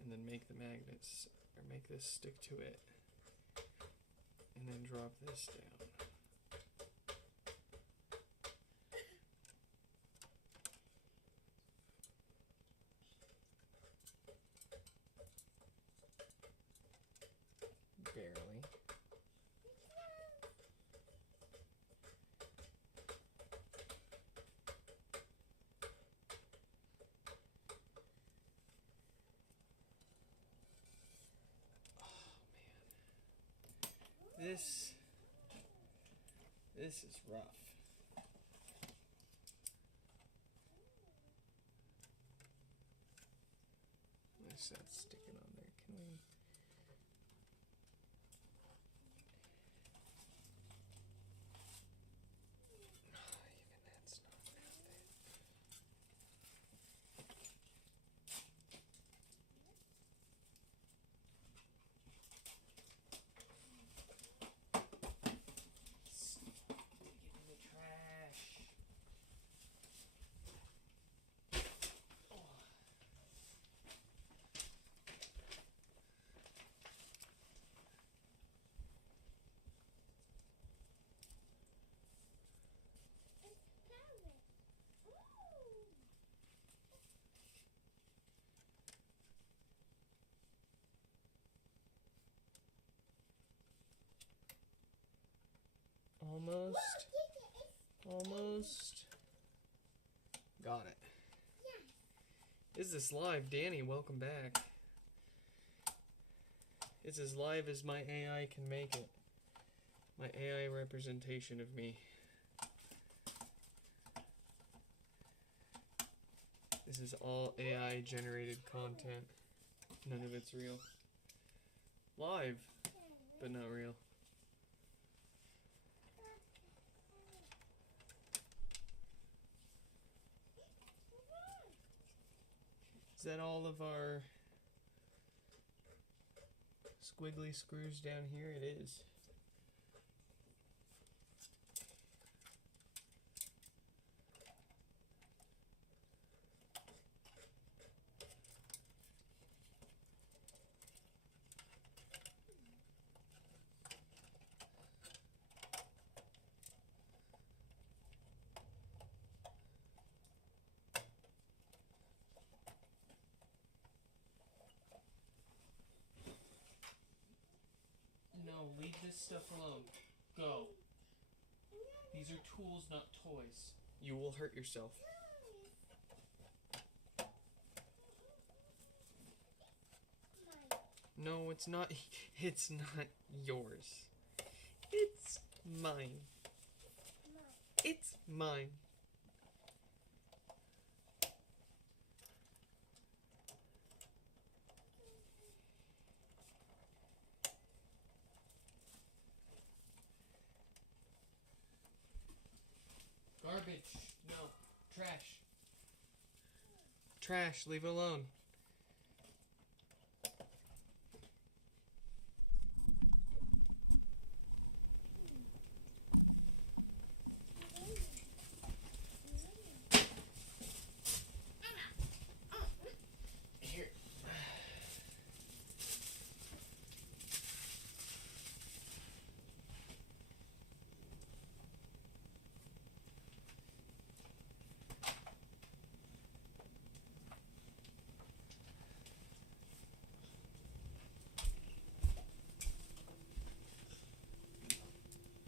And then make the magnets, or make this stick to it. And then drop this down. Barely. This is rough. What's that sticking on there? Can we? Even that's not worth it. Almost. Almost. Got it. Is this live? Danny, welcome back. It's as live as my AI can make it. My AI representation of me. This is all AI generated content. None of it's real. Live, but not real. Is that all of our squiggly screws down here? It is. No, leave this stuff alone. Go. These are tools, not toys. You will hurt yourself. No, it's not. It's not yours. It's mine. It's mine. Garbage. No. Trash. Trash. Leave it alone. Here.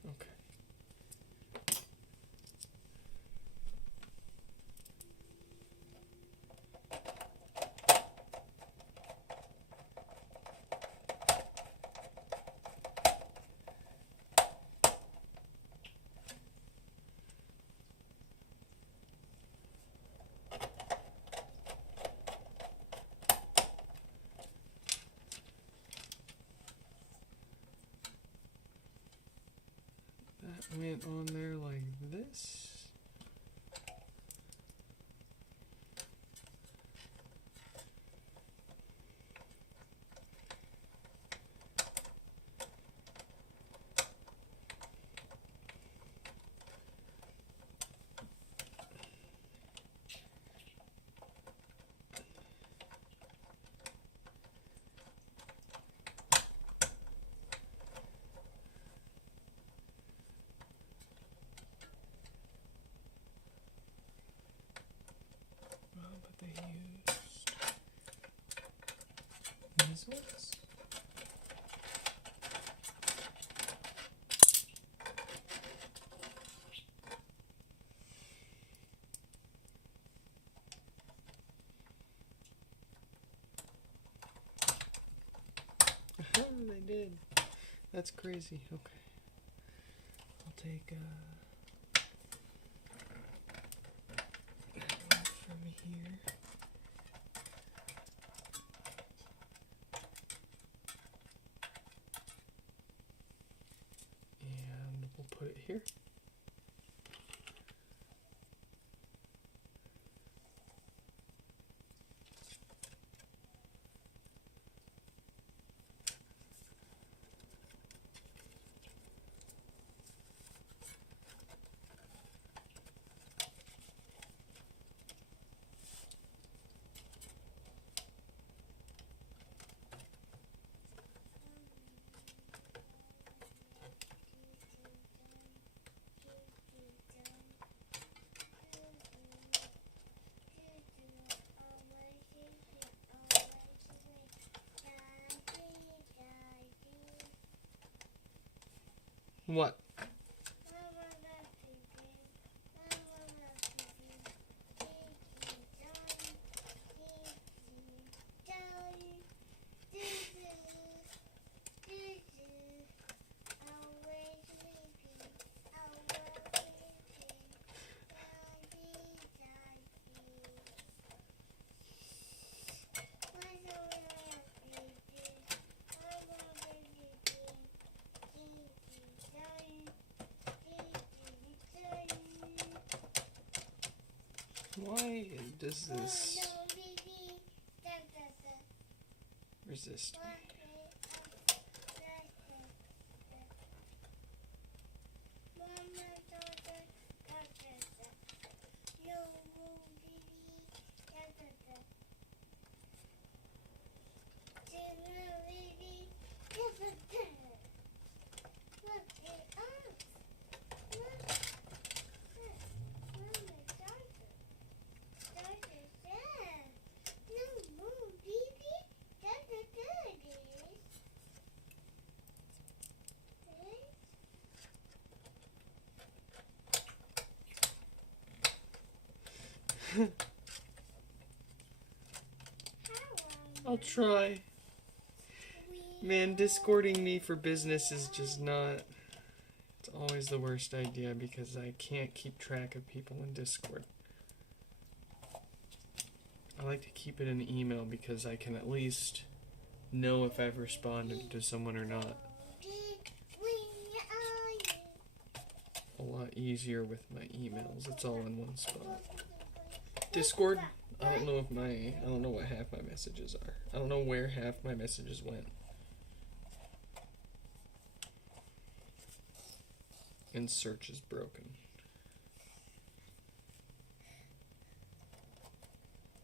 Okay. That went on there like this. But they used these ones. They did. That's crazy. Okay. I'll take that one from here. And we'll put it here. What? Why does this resist me? I'll try. Man, Discording me for business is just not... It's always the worst idea because I can't keep track of people in Discord. I like to keep it in email because I can at least know if I've responded to someone or not. A lot easier with my emails. It's all in one spot. Discord, I don't know what half my messages are. I don't know where half my messages went. And search is broken.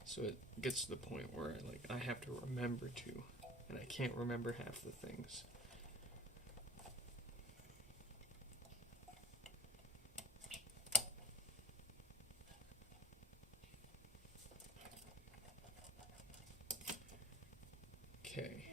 So it gets to the point where I have to remember to, and I can't remember half the things. Okay.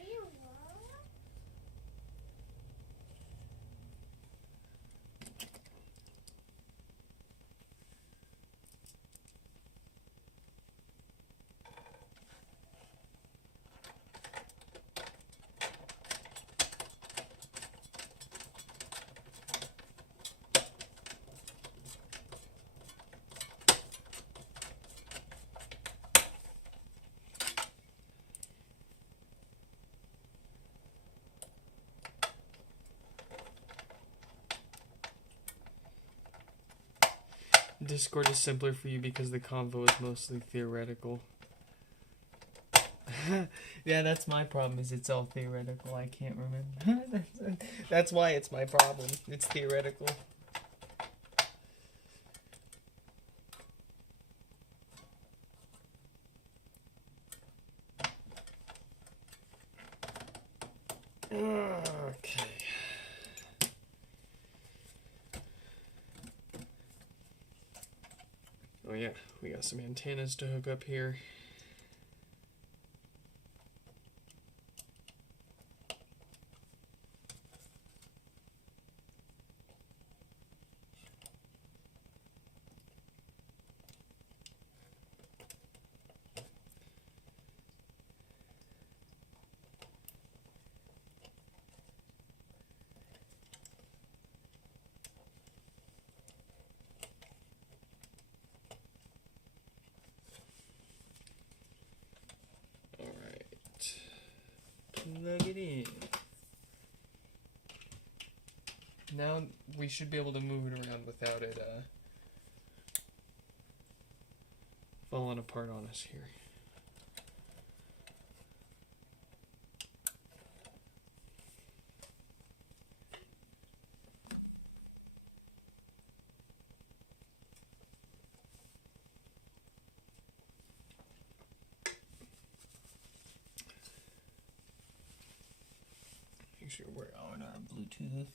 Discord is simpler for you because the convo is mostly theoretical. Yeah, that's my problem, is it's all theoretical. I can't remember. That's why it's my problem. It's theoretical. Okay. Oh yeah, we got some antennas to hook up here. Plug it in. Now we should be able to move it around without it falling apart on us here. Make sure we're on our Bluetooth.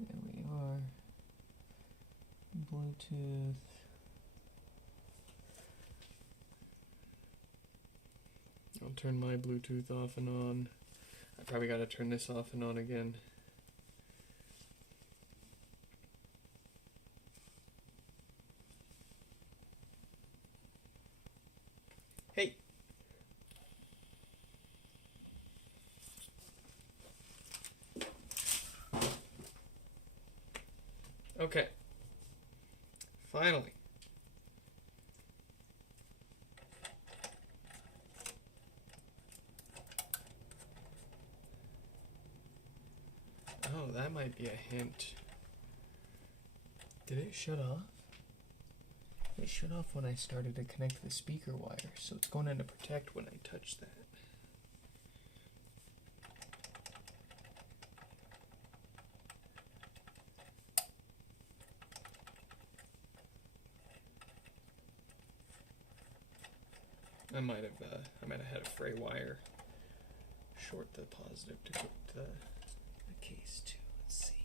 There we are. Bluetooth. I'll turn my Bluetooth off and on. I probably gotta turn this off and on again. Hey! Okay. Finally. that might be a hint. Did it shut off? It shut off when I started to connect the speaker wire, so it's going into protect when I touch that. I might have had a fray wire short the positive to put the case to. Let's see here.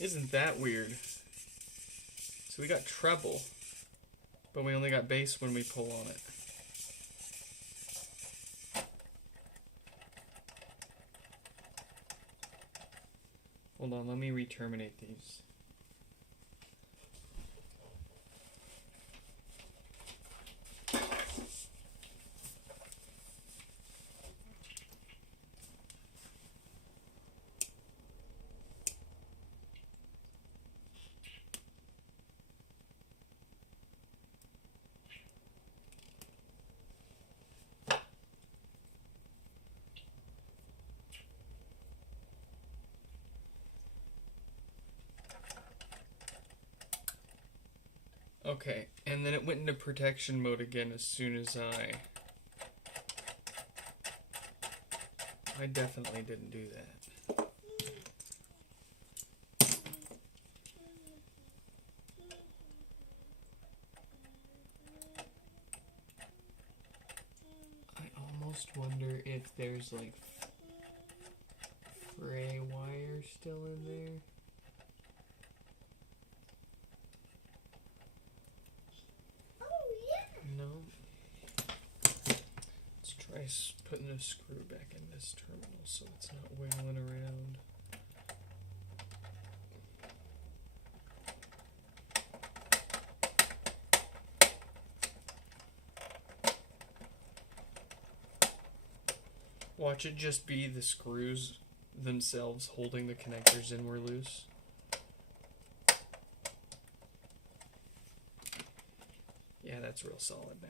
Isn't that weird? So we got treble, but we only got bass when we pull on it. Hold on, let me re-terminate these. Okay, and then it went into protection mode again as soon as I definitely didn't do that. I almost wonder if there's like fray wire still in there. No. Let's try putting a screw back in this terminal so it's not wiggling around. Watch it just be the screws themselves holding the connectors in were loose. Yeah, that's real solid now.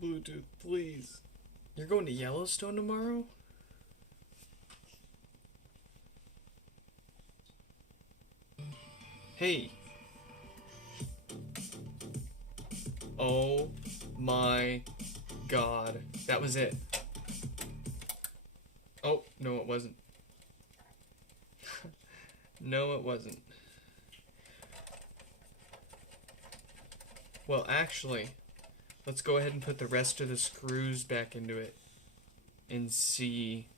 Bluetooth, please. You're going to Yellowstone tomorrow? Hey. Oh my god. That was it. Oh, no it wasn't. No it wasn't. Well, actually, let's go ahead and put the rest of the screws back into it and see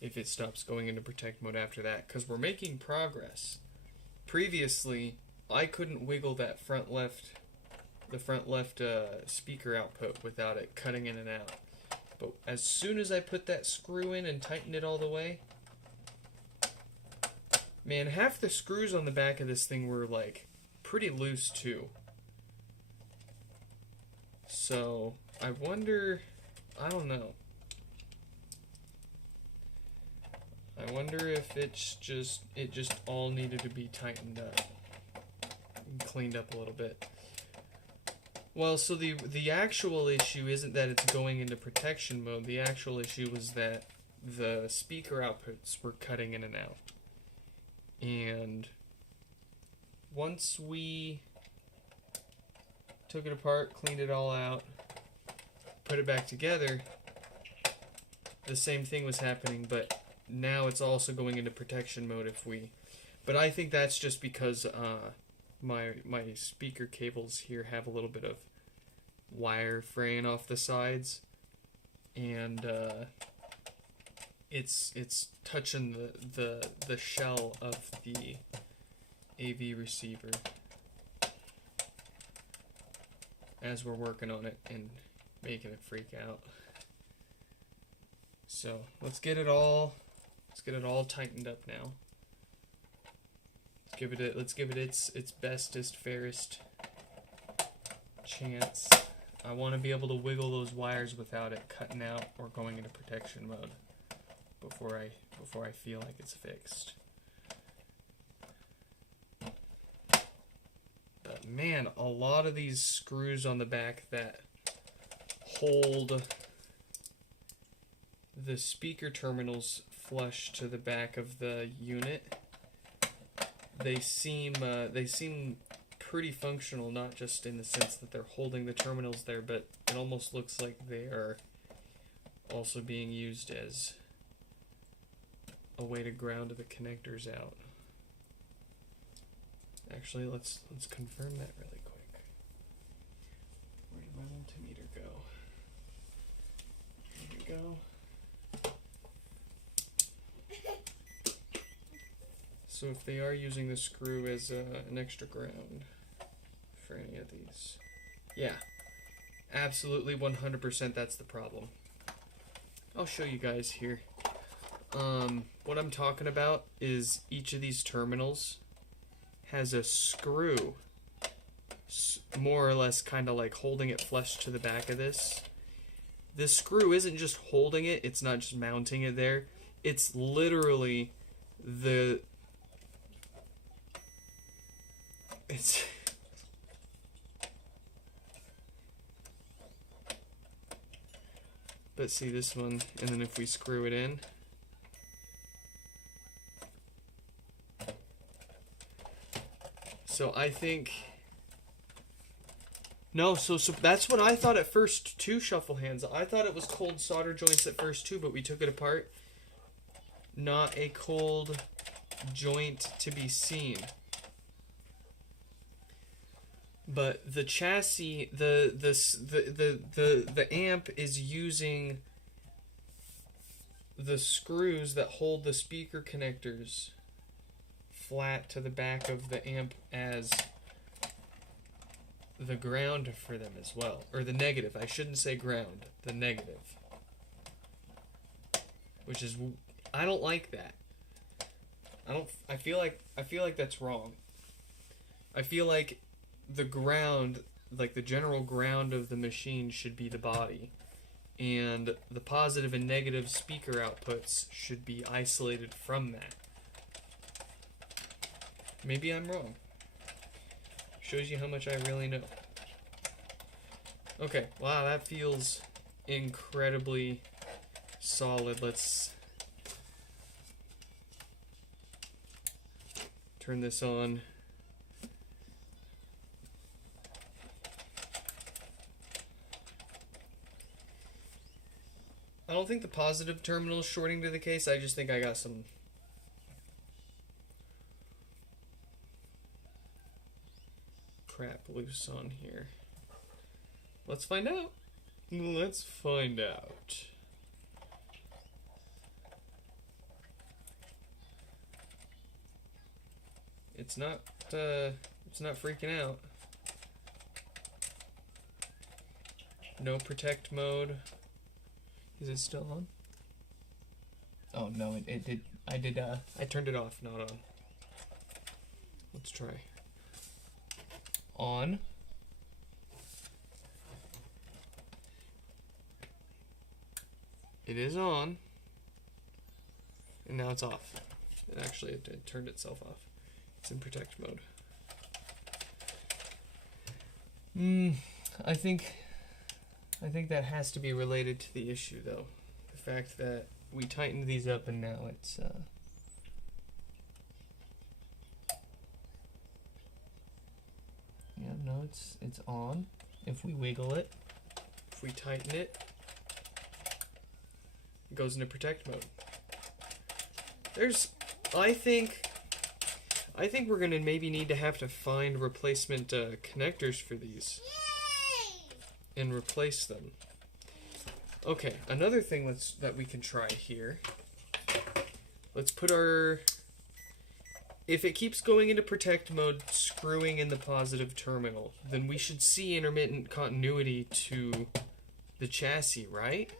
if it stops going into protect mode after that, because we're making progress. Previously, I couldn't wiggle that the front left speaker output without it cutting in and out. But as soon as I put that screw in and tightened it all the way, man, half the screws on the back of this thing were like pretty loose too. So I wonder, I don't know. I wonder if it just all needed to be tightened up and cleaned up a little bit. Well, so the actual issue isn't that it's going into protection mode. The actual issue was that the speaker outputs were cutting in and out. And once we took it apart, cleaned it all out, put it back together, the same thing was happening, but now it's also going into protection mode but I think that's just because my speaker cables here have a little bit of wire fraying off the sides, and it's touching the shell of the AV receiver as we're working on it and making it freak out. So let's get it all tightened up now. Let's give it its bestest, fairest chance. I want to be able to wiggle those wires without it cutting out or going into protection mode before I feel like it's fixed. But man, a lot of these screws on the back that hold the speaker terminals flush to the back of the unit, they seem pretty functional, not just in the sense that they're holding the terminals there, but it almost looks like they are also being used as a way to ground the connectors out. Actually, let's confirm that really quick. Where did my multimeter go? There we go. So if they are using the screw as an extra ground for any of these, yeah, absolutely 100% that's the problem. I'll show you guys here. What I'm talking about is each of these terminals has a screw, more or less kind of like holding it flush to the back of this. This screw isn't just holding it, it's not just mounting it there, it's literally but see this one, and then if we screw it in, so I think no, so that's what I thought at first too, Shuffle Hands. I thought it was cold solder joints at first too, but we took it apart. Not a cold joint to be seen. But the chassis, the amp is using the screws that hold the speaker connectors flat to the back of the amp as the ground for them as well, or the negative. I shouldn't say ground, the negative. Which is, I don't like that. I feel like that's wrong. I feel like the ground, like the general ground of the machine, should be the body, and the positive and negative speaker outputs should be isolated from that. Maybe I'm wrong. Shows you how much I really know. Okay, wow, that feels incredibly solid. Let's turn this on. I don't think the positive terminal is shorting to the case. I just think I got some crap loose on here. Let's find out. Let's find out. It's not freaking out. No protect mode. Is it still on? Oh no, it did. I turned it off, not on. Let's try. On. It is on. And now it's off. It turned itself off. It's in protect mode. I think that has to be related to the issue, though. The fact that we tightened these up and now it's yeah, no, it's on. If we wiggle it, if we tighten it, it goes into protect mode. I think we're gonna maybe need to have to find replacement connectors for these and replace them. Okay, another thing that we can try here. Let's put our, if it keeps going into protect mode, screwing in the positive terminal, then we should see intermittent continuity to the chassis, right?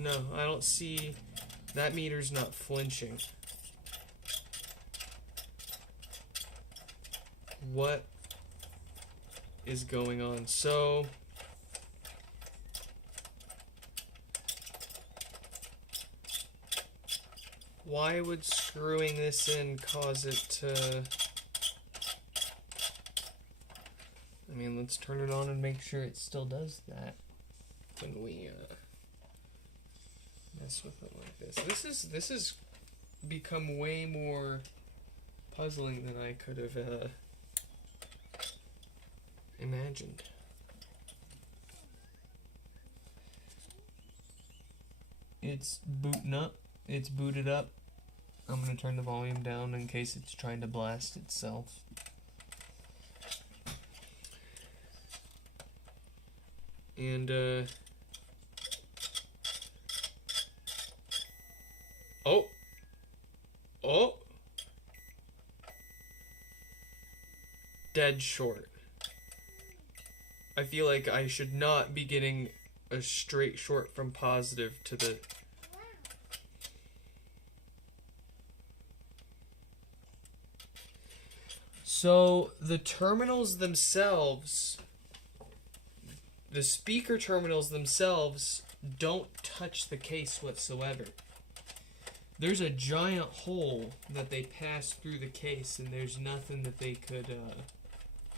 No, I don't see, that meter's not flinching. What is going on? So, why would screwing this in cause it to, I mean, let's turn it on and make sure it still does that when we mess with it like this. This has become way more puzzling than I could have imagined. It's booting up. It's booted up. I'm going to turn the volume down in case it's trying to blast itself. And, oh! Dead short. I feel like I should not be getting a straight short from positive to the... So, the terminals themselves, the speaker terminals themselves, don't touch the case whatsoever. There's a giant hole that they pass through the case, and there's nothing that they could,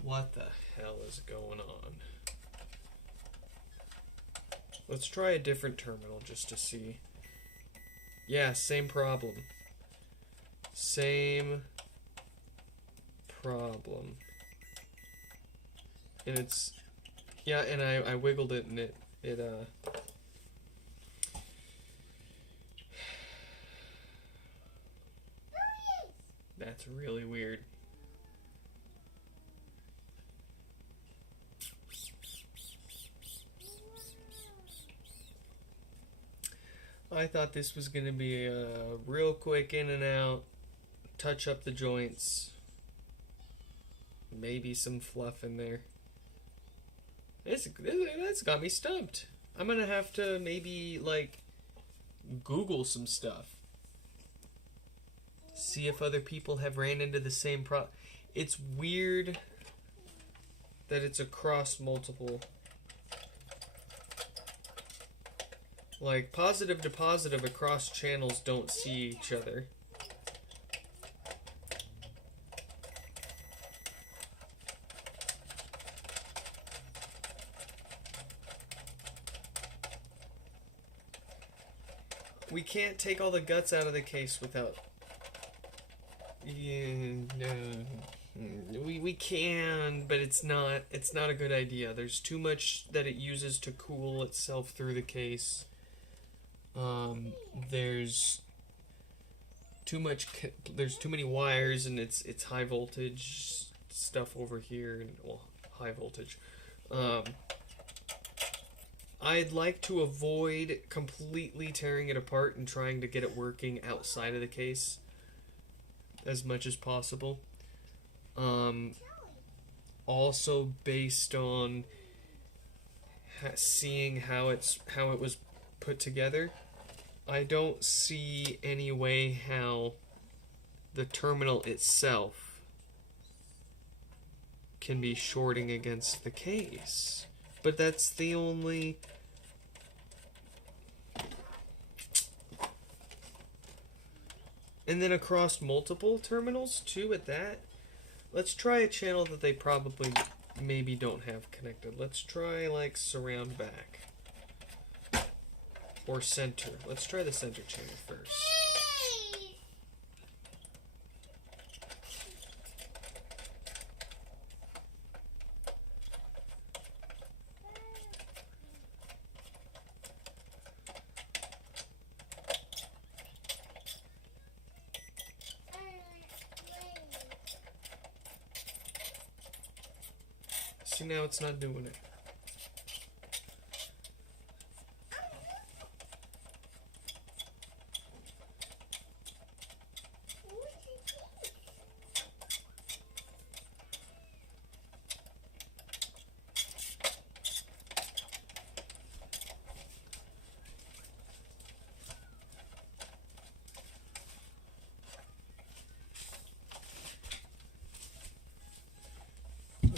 what the hell is going on? Let's try a different terminal just to see. Yeah, same problem. Same problem. And it's, yeah, and I wiggled it and it that's really weird. I thought this was going to be a real quick in and out, touch up the joints, maybe some fluff in there. That's got me stumped. I'm going to have to maybe, like, Google some stuff. See if other people have ran into the same problem. It's weird that it's across multiple Like, positive to positive across channels don't see each other. We can't take all the guts out of the case without... Yeah, no. We can, but it's not a good idea. There's too much that it uses to cool itself through the case. There's too many wires, and it's high voltage stuff over here, and well, high voltage. I'd like to avoid completely tearing it apart and trying to get it working outside of the case as much as possible. Also based on seeing how it was put together, I don't see any way how the terminal itself can be shorting against the case. But that's the only... And then across multiple terminals too at that. Let's try a channel that they probably maybe don't have connected. Let's try like surround back. Or center. Let's try the center channel first. See, now it's not doing it.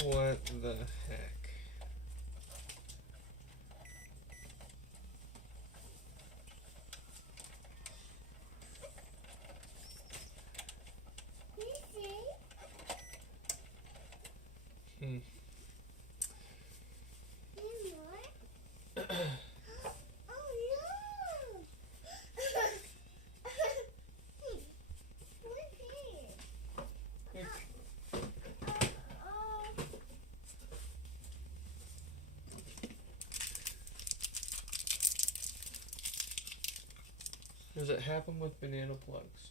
What the heck? Does it happen with banana plugs?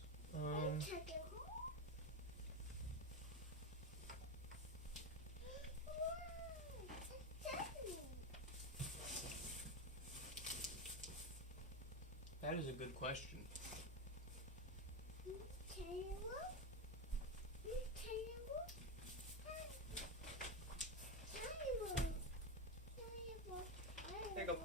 That is a good question. There you go.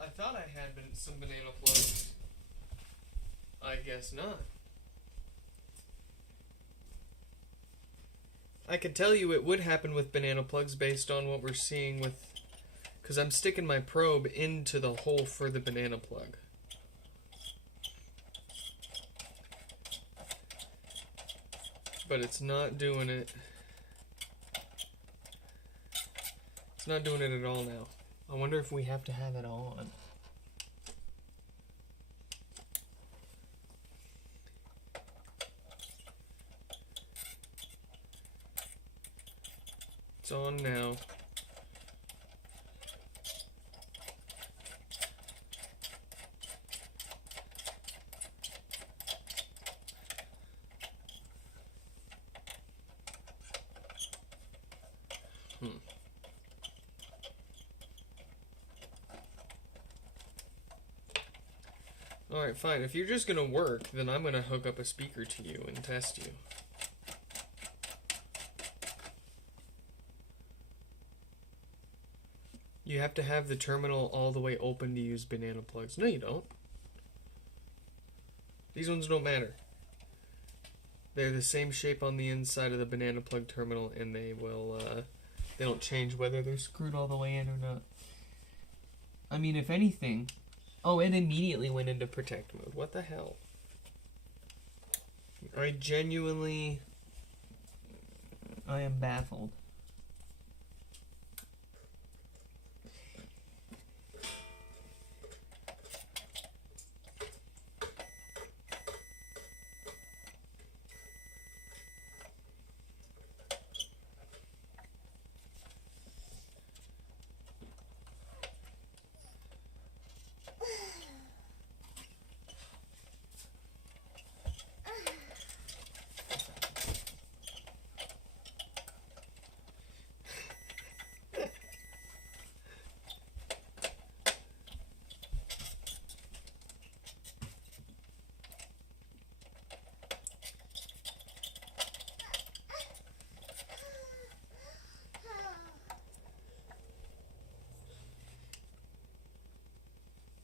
I thought I had some banana plugs. I guess not. I could tell you it would happen with banana plugs based on what we're seeing with... Because I'm sticking my probe into the hole for the banana plug. But it's not doing it. It's not doing it at all now. I wonder if we have to have it on. It's on now. Alright, fine. If you're just gonna work, then I'm gonna hook up a speaker to you and test you. You have to have the terminal all the way open to use banana plugs. No, you don't. These ones don't matter. They're the same shape on the inside of the banana plug terminal, and they will, they don't change whether they're screwed all the way in or not. I mean, if anything... Oh, it immediately went into protect mode. What the hell? I am baffled.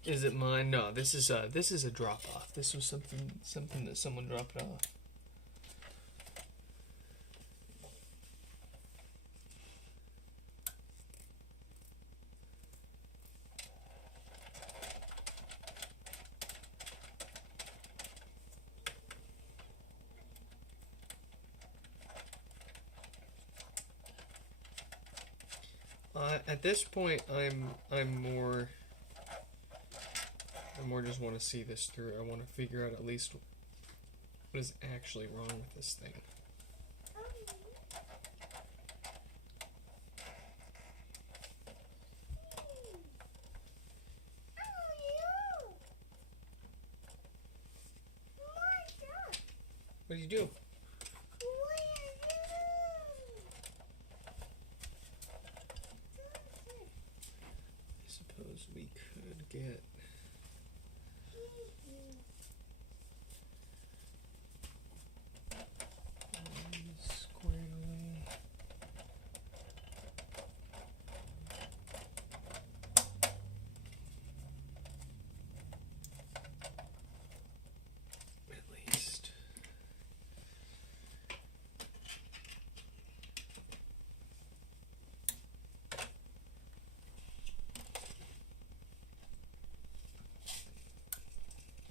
Is it mine? No, this is a drop off. This was something that someone dropped off. At this point, I'm more just want to see this through. I want to figure out at least what is actually wrong with this thing. What do you do? I suppose we could get...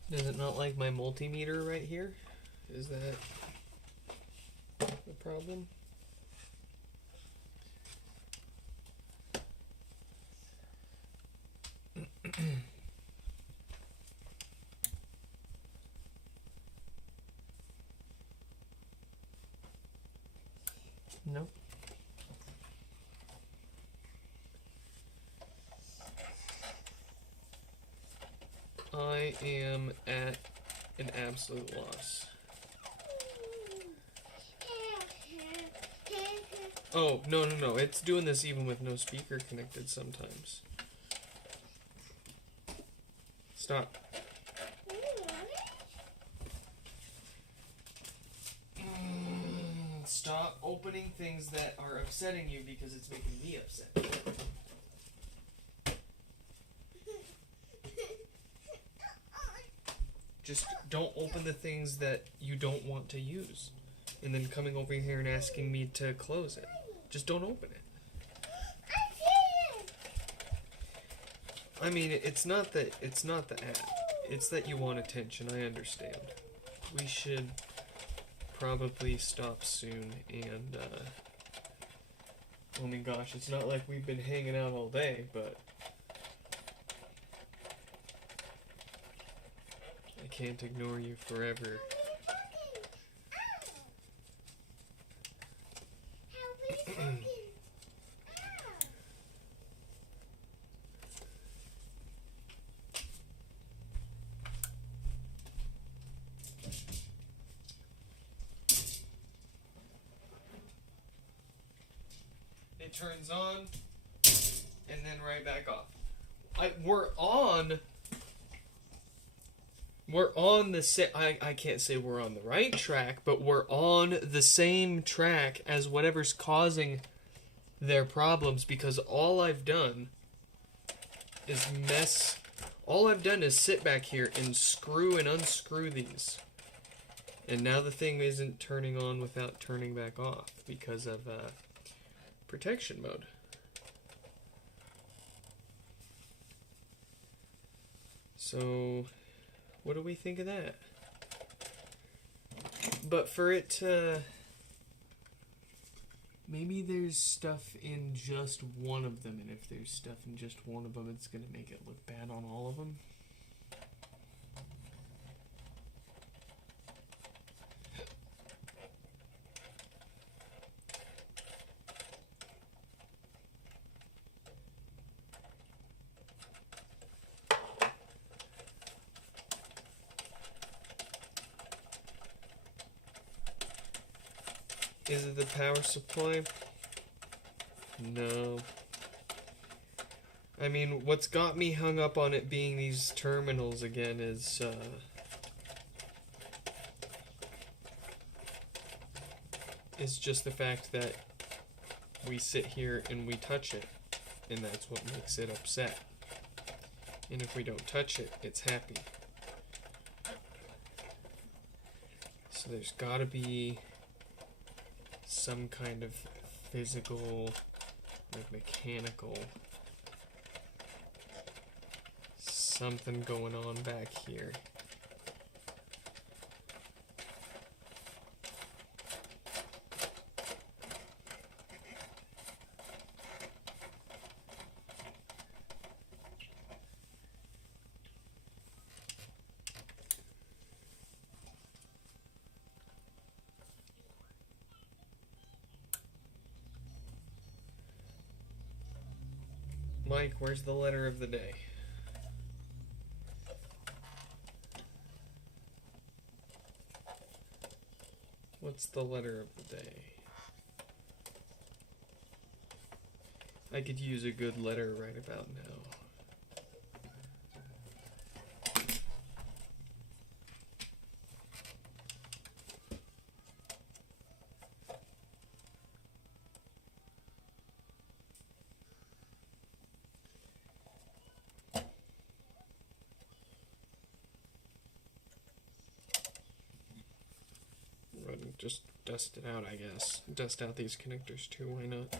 Does it not like my multimeter right here? Is that the problem? Nope. I am at an absolute loss. Oh, no. It's doing this even with no speaker connected sometimes. Stop. Stop opening things that are upsetting you because it's making me upset. Just don't open the things that you don't want to use. And then coming over here and asking me to close it. Just don't open it. I mean, it's not the app. It's that you want attention, I understand. We should probably stop soon and, I mean, gosh, it's not like we've been hanging out all day, but I can't ignore you forever. it turns on, and then right back off. We're on the I can't say we're on the right track, but we're on the same track as whatever's causing their problems, because all I've done is sit back here and screw and unscrew these. And now the thing isn't turning on without turning back off because of protection mode. So, what do we think of that? But for it to... maybe there's stuff in just one of them, and if there's stuff in just one of them, it's going to make it look bad on all of them. Is it the power supply? No. I mean, what's got me hung up on it being these terminals again is, just the fact that we sit here and we touch it, and that's what makes it upset. And if we don't touch it, it's happy. So there's gotta be some kind of physical, like mechanical, something going on back here. Mike, where's the letter of the day? What's the letter of the day? I could use a good letter right about now. Just dust it out, I guess. Dust out these connectors too, why not?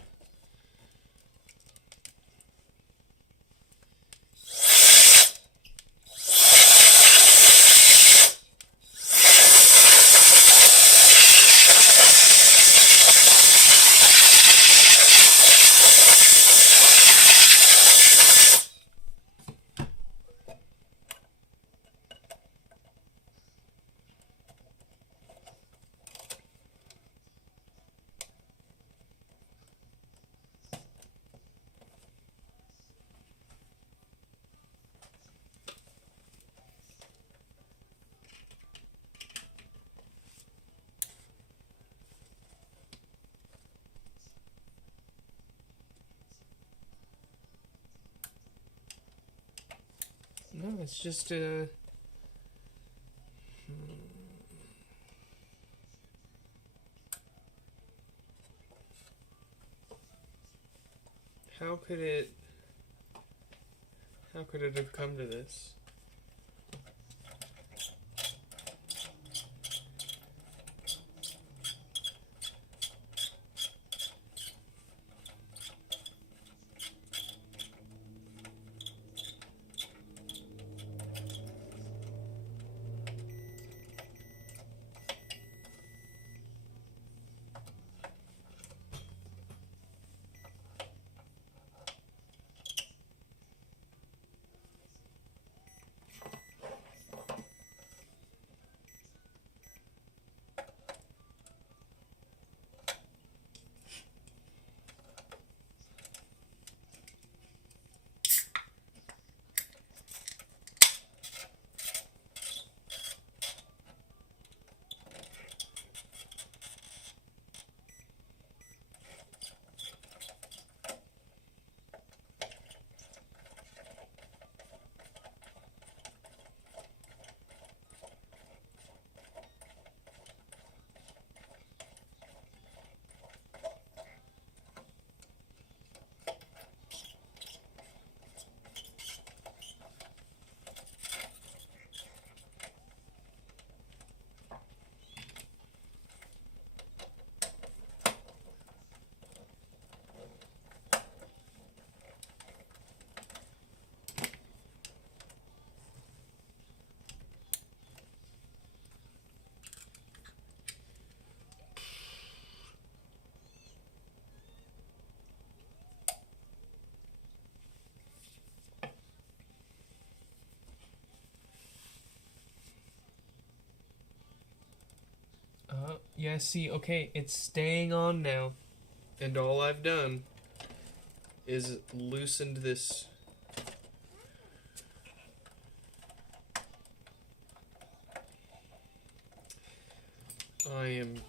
No, it's just how could it have come to this? Yeah, see, okay, it's staying on now. And all I've done is loosened this. I am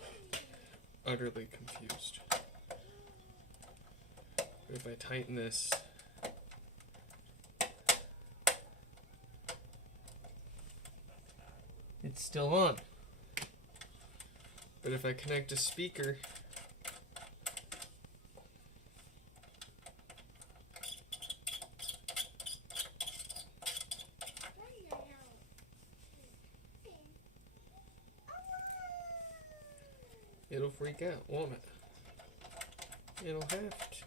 utterly confused. If I tighten this, it's still on. But if I connect a speaker, it'll freak out, won't it? It'll have to.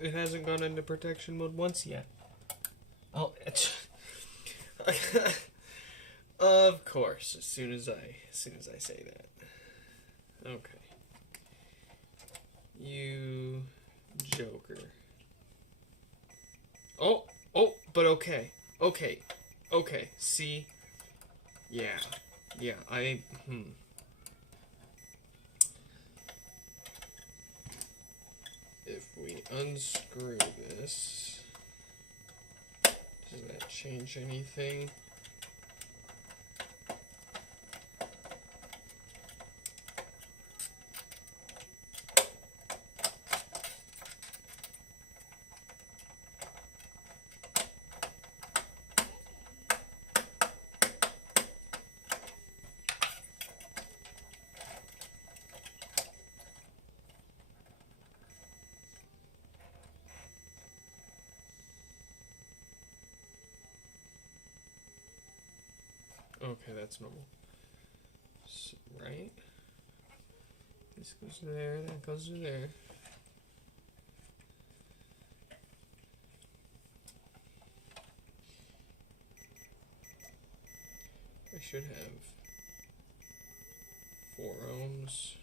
It hasn't gone into protection mode once yet. Oh, of course. As soon as I say that. Okay. You joker. Oh, but okay. See, yeah. If we unscrew this, does that change anything? Okay, that's normal. So, right? This goes there, that goes to there. I should have 4 ohms.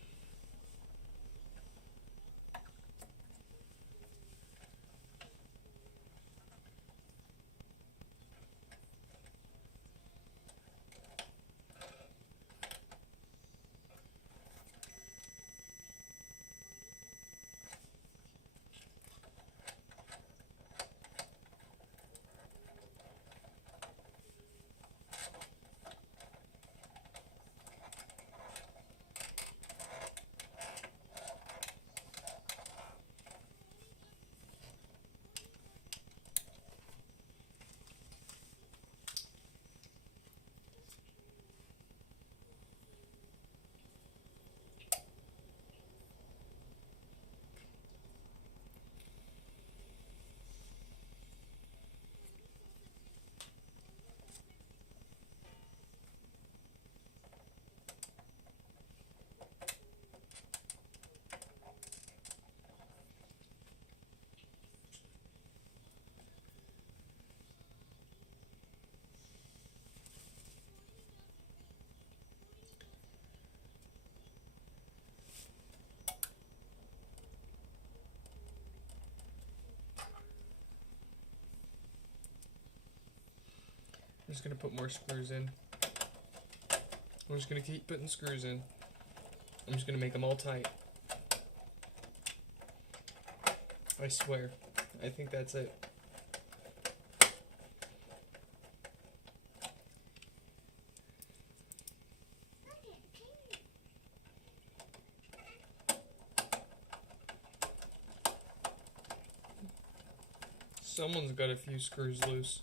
I'm just gonna put more screws in. I'm just gonna keep putting screws in. I'm just gonna make them all tight. I swear. I think that's it. Someone's got a few screws loose.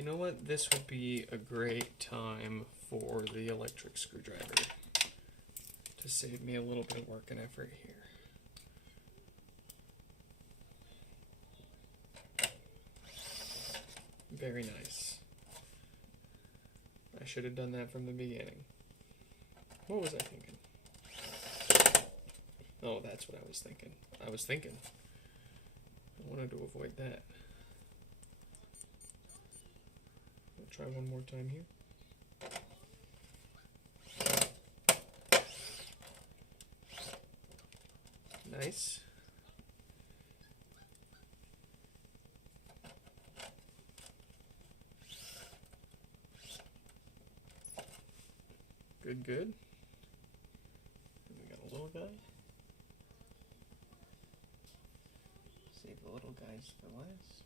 You know what? This would be a great time for the electric screwdriver to save me a little bit of work and effort here. Very nice. I should have done that from the beginning. What was I thinking? Oh, that's what I was thinking. I wanted to avoid that. I'll try one more time here. Nice. Good, good. And we got a little guy. Save the little guys for last.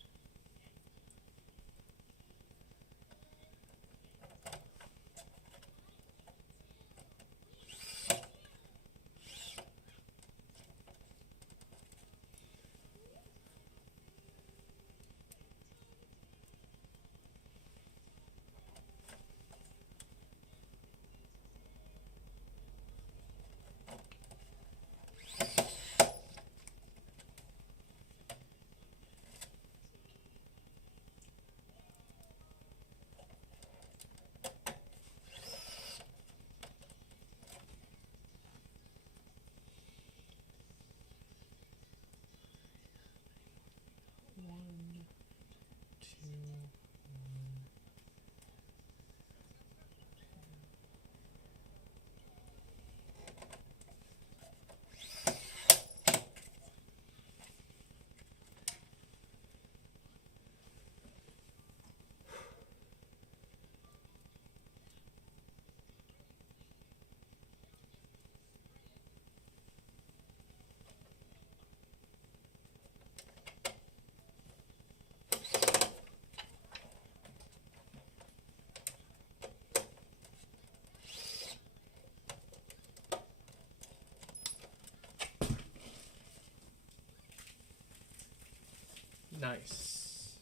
Nice.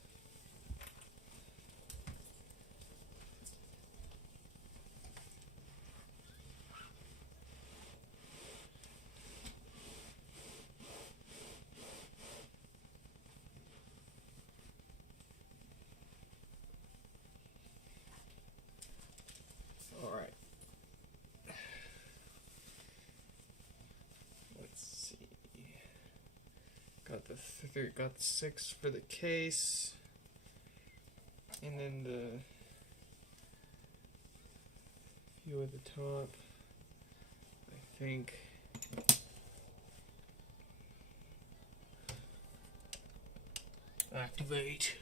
All right. Let's see. Got the 6 for the case, and then the few at the top. I think activate.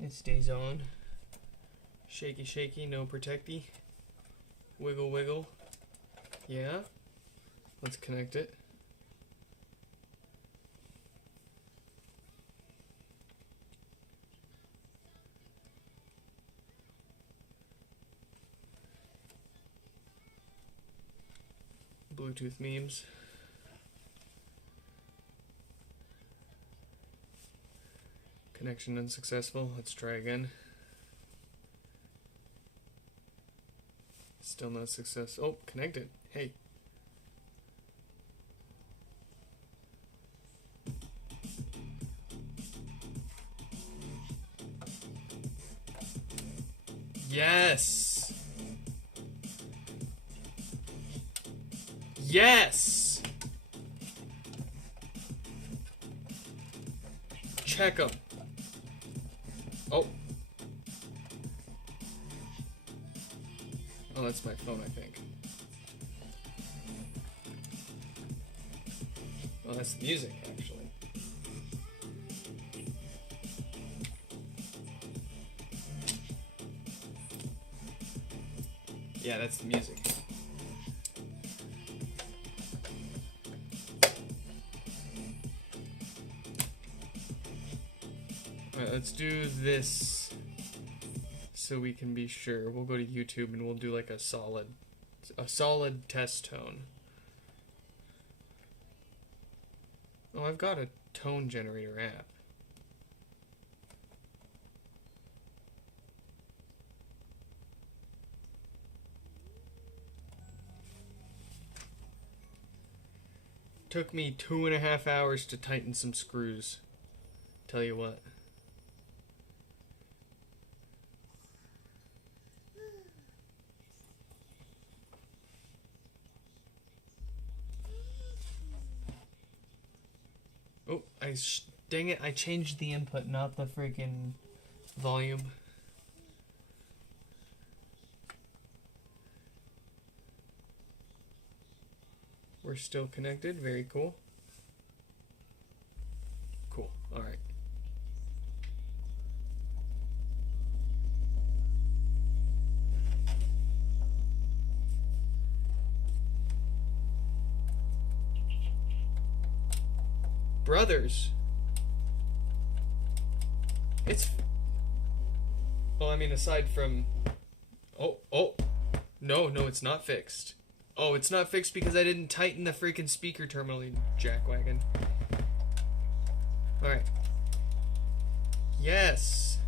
It stays on. Shaky, shaky, no protecty. Wiggle, wiggle. Yeah. Let's connect it. Bluetooth memes. Connection unsuccessful. Let's try again. Still no success. Oh, connected. Hey. Yes. Yes. Check them. Oh. Oh, that's my phone, I think. Oh, that's the music, actually. Yeah, that's the music. Alright, let's do this so we can be sure. We'll go to YouTube and we'll do like a solid A solid test tone. Oh, I've got a tone generator app. Took me 2.5 hours to tighten some screws. Tell you what. Oh, dang it, I changed the input, not the freaking volume. We're still connected, very cool. Cool, alright. Brothers. It's... Well, I mean, aside from... Oh. No, it's not fixed. Oh, it's not fixed because I didn't tighten the freaking speaker terminal, you jackwagon. Alright. Yes!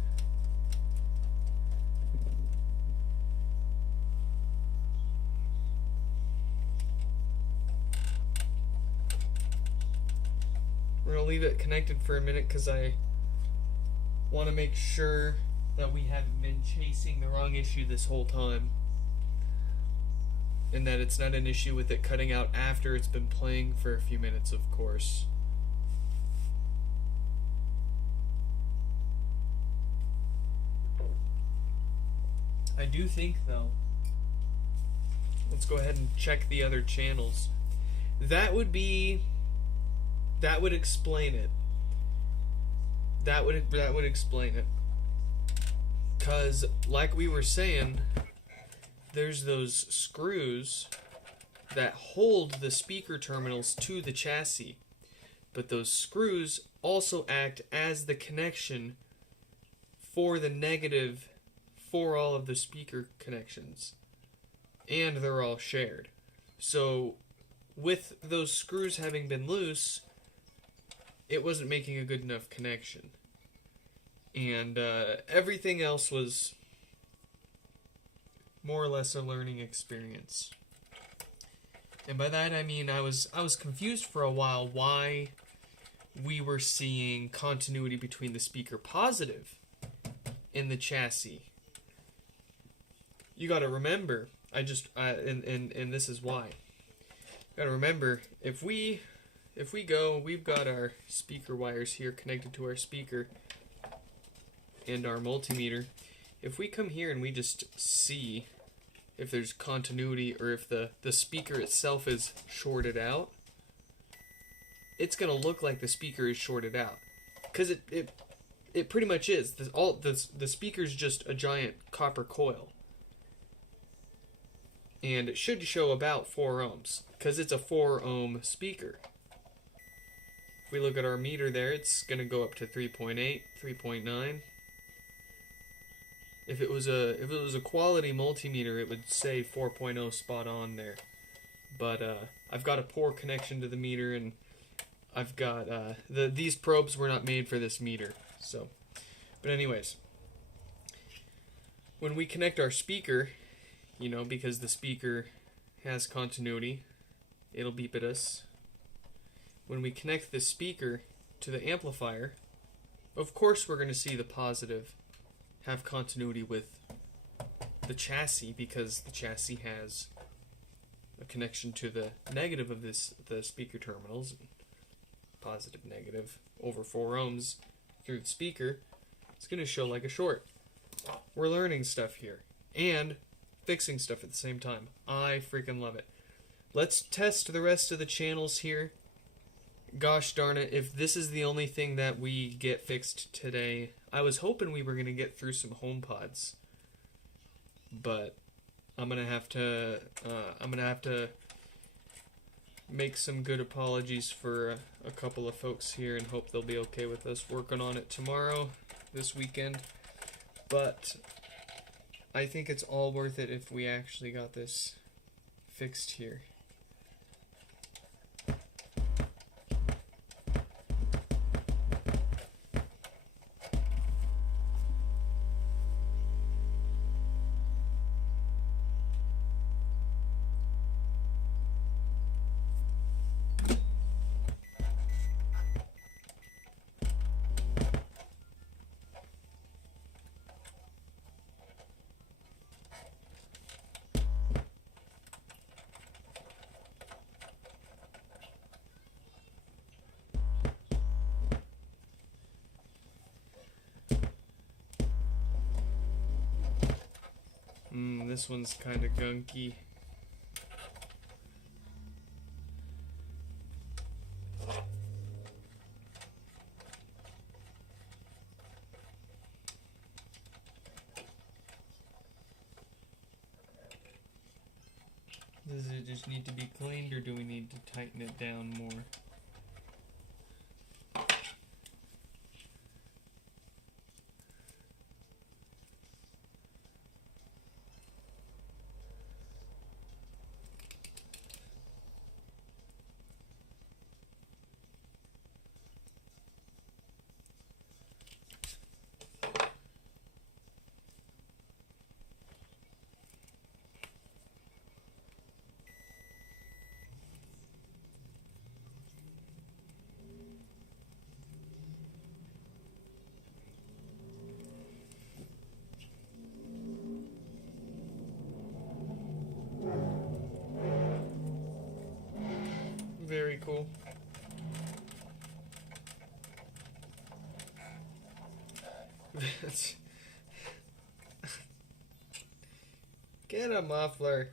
We're gonna leave it connected for a minute because I want to make sure that we haven't been chasing the wrong issue this whole time. And that it's not an issue with it cutting out after it's been playing for a few minutes, of course. I do think, though, let's go ahead and check the other channels. That would explain it. That would explain it. 'Cause, like we were saying, there's those screws that hold the speaker terminals to the chassis. But those screws also act as the connection for the negative for all of the speaker connections. And they're all shared. So, with those screws having been loose, it wasn't making a good enough connection. And everything else was more or less a learning experience. And by that I mean I was confused for a while why we were seeing continuity between the speaker positive in the chassis. You got to remember, and this is why. You got to remember, if we go, we've got our speaker wires here connected to our speaker and our multimeter. If we come here and we just see if there's continuity or if the speaker itself is shorted out, it's going to look like the speaker is shorted out. Because it pretty much is. The speaker's just a giant copper coil. And it should show about 4 ohms, because it's a 4 ohm speaker. If we look at our meter there, it's going to go up to 3.8, 3.9. If it was a quality multimeter, it would say 4.0 spot on there. But I've got a poor connection to the meter, and I've got these probes were not made for this meter. So, but anyways, when we connect our speaker, you know, because the speaker has continuity, it'll beep at us. When we connect the speaker to the amplifier, of course we're going to see the positive have continuity with the chassis, because the chassis has a connection to the negative of the speaker terminals, positive, negative, over 4 ohms through the speaker. It's going to show like a short. We're learning stuff here and fixing stuff at the same time. I freaking love it. Let's test the rest of the channels here. Gosh darn it, if this is the only thing that we get fixed today, I was hoping we were going to get through some HomePods, but I'm going to have to make some good apologies for a couple of folks here and hope they'll be okay with us working on it tomorrow, this weekend. But I think it's all worth it if we actually got this fixed here. This one's kind of gunky. Does it just need to be cleaned, or do we need to tighten it down more? Very cool. Get a muffler.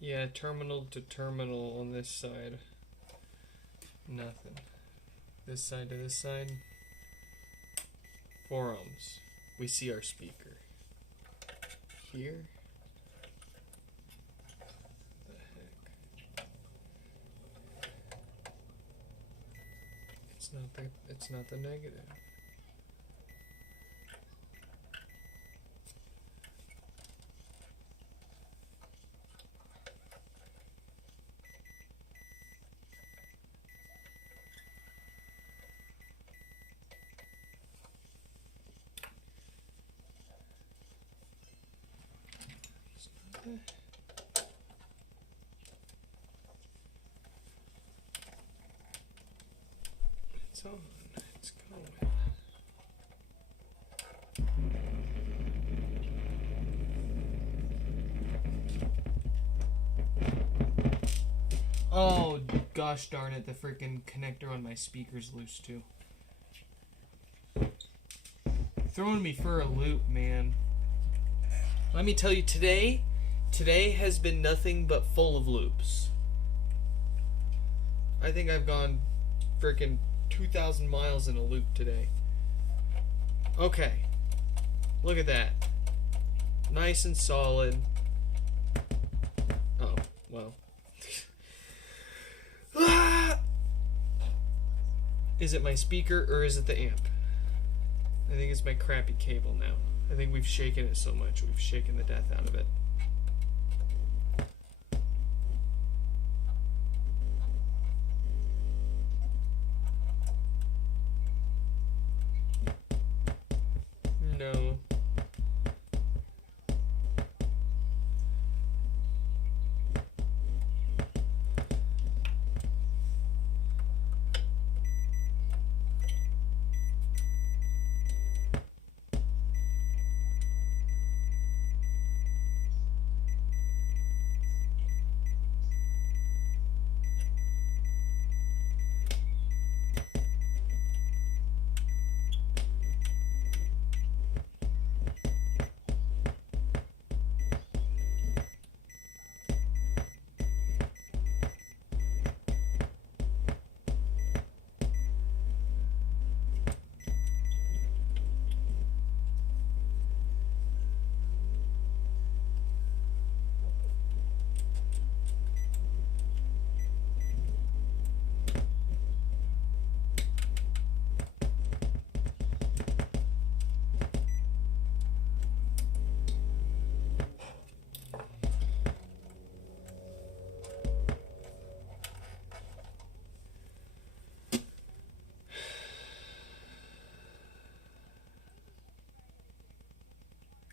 Yeah, terminal to terminal on this side. Nothing. This side to this side. 4 ohms. We see our speaker. Here. What the heck? It's not the negative. It's on. It's going. Oh, gosh darn it, the freaking connector on my speaker's loose too. Throwing me for a loop, man. Let me tell you, today has been nothing but full of loops. I think I've gone freaking 2,000 miles in a loop today. Okay. Look at that. Nice and solid. Oh, well. Is it my speaker or is it the amp? I think it's my crappy cable now. I think we've shaken it so much, we've shaken the death out of it. No.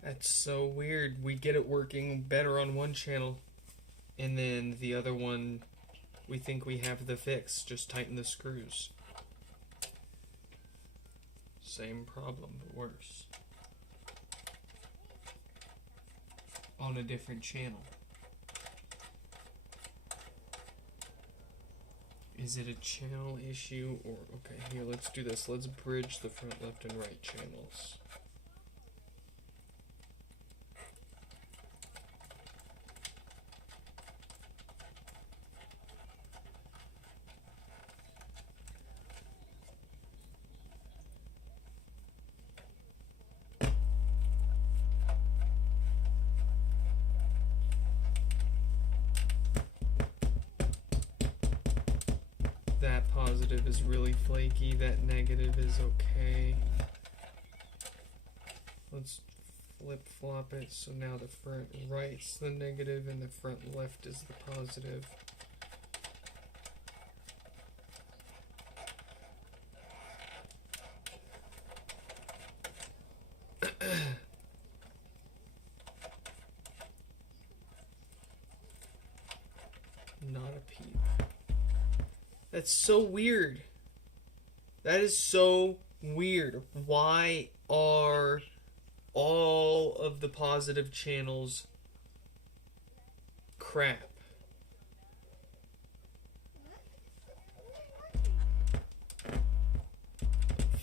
That's so weird. We get it working better on one channel, and then the other one, we think we have the fix. Just tighten the screws. Same problem, but worse. On a different channel. Is it a channel issue or... Okay, here, let's do this. Let's bridge the front left and right channels. That positive is really flaky, that negative is okay. Let's flip-flop it, so now the front right's the negative and the front left is the positive. Not a peep. That's so weird. That is so weird. Why are all of the positive channels crap?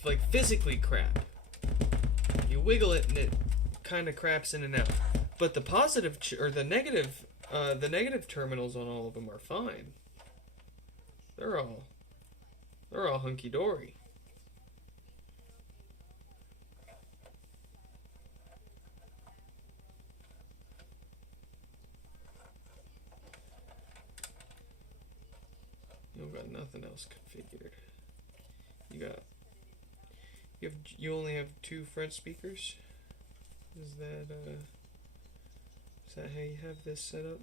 Like physically crap. You wiggle it and it kind of craps in and out. But the positive or the negative terminals on all of them are fine. They're all hunky dory. You've got nothing else configured. You only have 2 front speakers? Is that how you have this set up?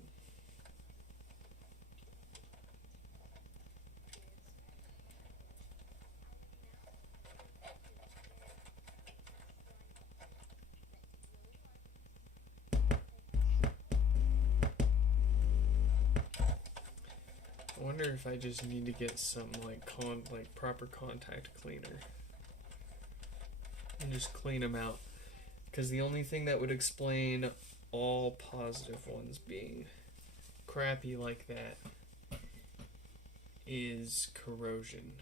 I wonder if I just need to get some like proper contact cleaner and just clean them out, because the only thing that would explain all positive ones being crappy like that is corrosion.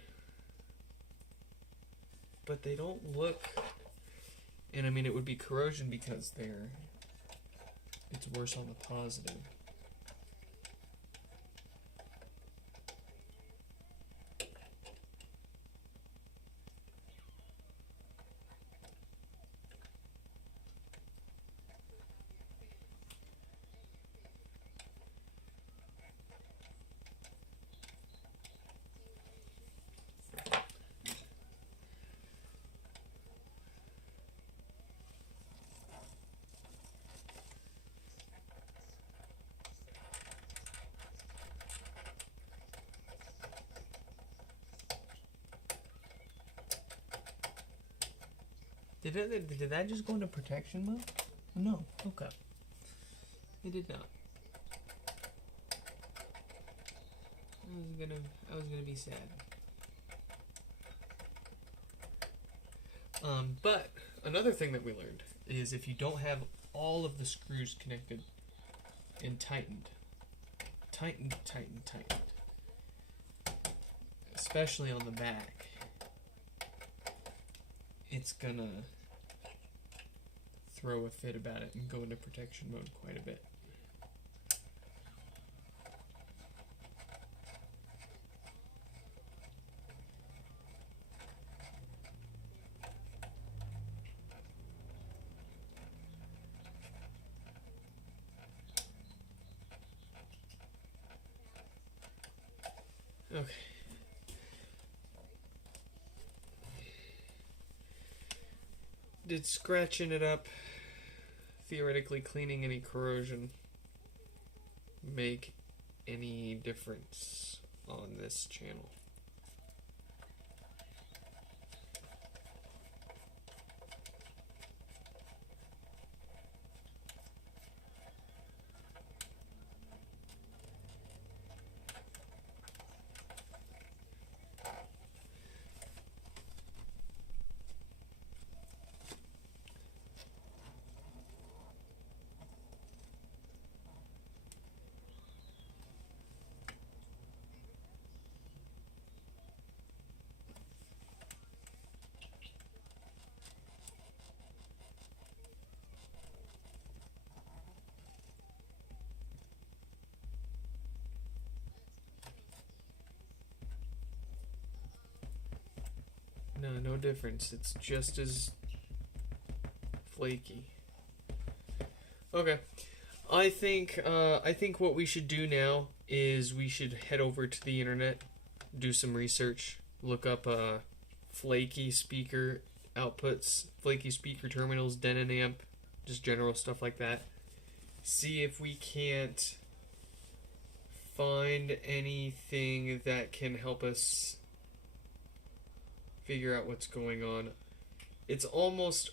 But they don't look, and I mean it would be corrosion because it's worse on the positive. Did that just go into protection mode? No. Okay. It did not. I was gonna be sad. But another thing that we learned is if you don't have all of the screws connected and tightened, especially on the back, it's gonna throw a fit about it and go into protection mode quite a bit. Okay. Did scratching it up, theoretically cleaning any corrosion, make any difference on this channel? No, no difference. It's just as flaky. Okay. I think what we should do now is we should head over to the internet, do some research, look up flaky speaker outputs, flaky speaker terminals, Denon amp, just general stuff like that. See if we can't find anything that can help us figure out what's going on. It's almost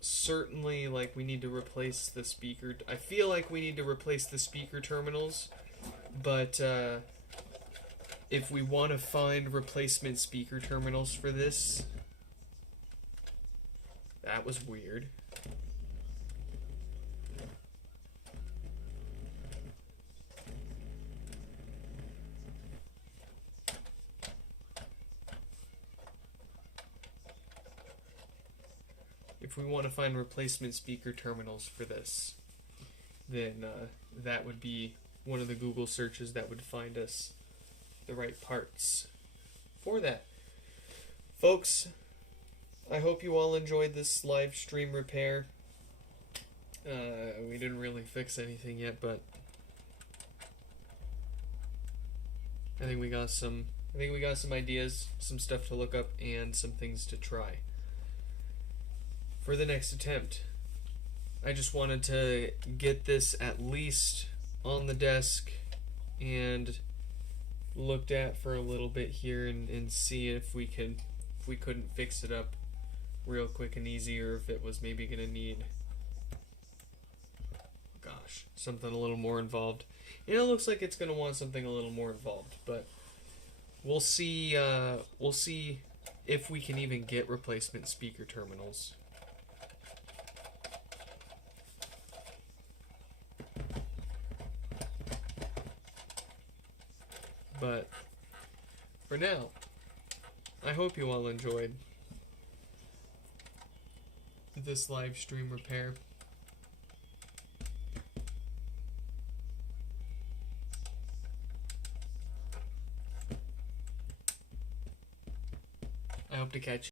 certainly like we need to replace the speaker. I feel like we need to replace the speaker terminals, but if we want to find replacement speaker terminals for this, that was weird. If we want to find replacement speaker terminals for this, then that would be one of the Google searches that would find us the right parts for that. Folks, I hope you all enjoyed this live stream repair. We didn't really fix anything yet, but I think we got some ideas, some stuff to look up, and some things to try for the next attempt. I just wanted to get this at least on the desk and looked at for a little bit here and see if we couldn't fix it up real quick and easy, or if it was maybe gonna need, gosh, something a little more involved. And it looks like it's gonna want something a little more involved, but we'll see if we can even get replacement speaker terminals. But for now, I hope you all enjoyed this live stream repair. I hope to catch you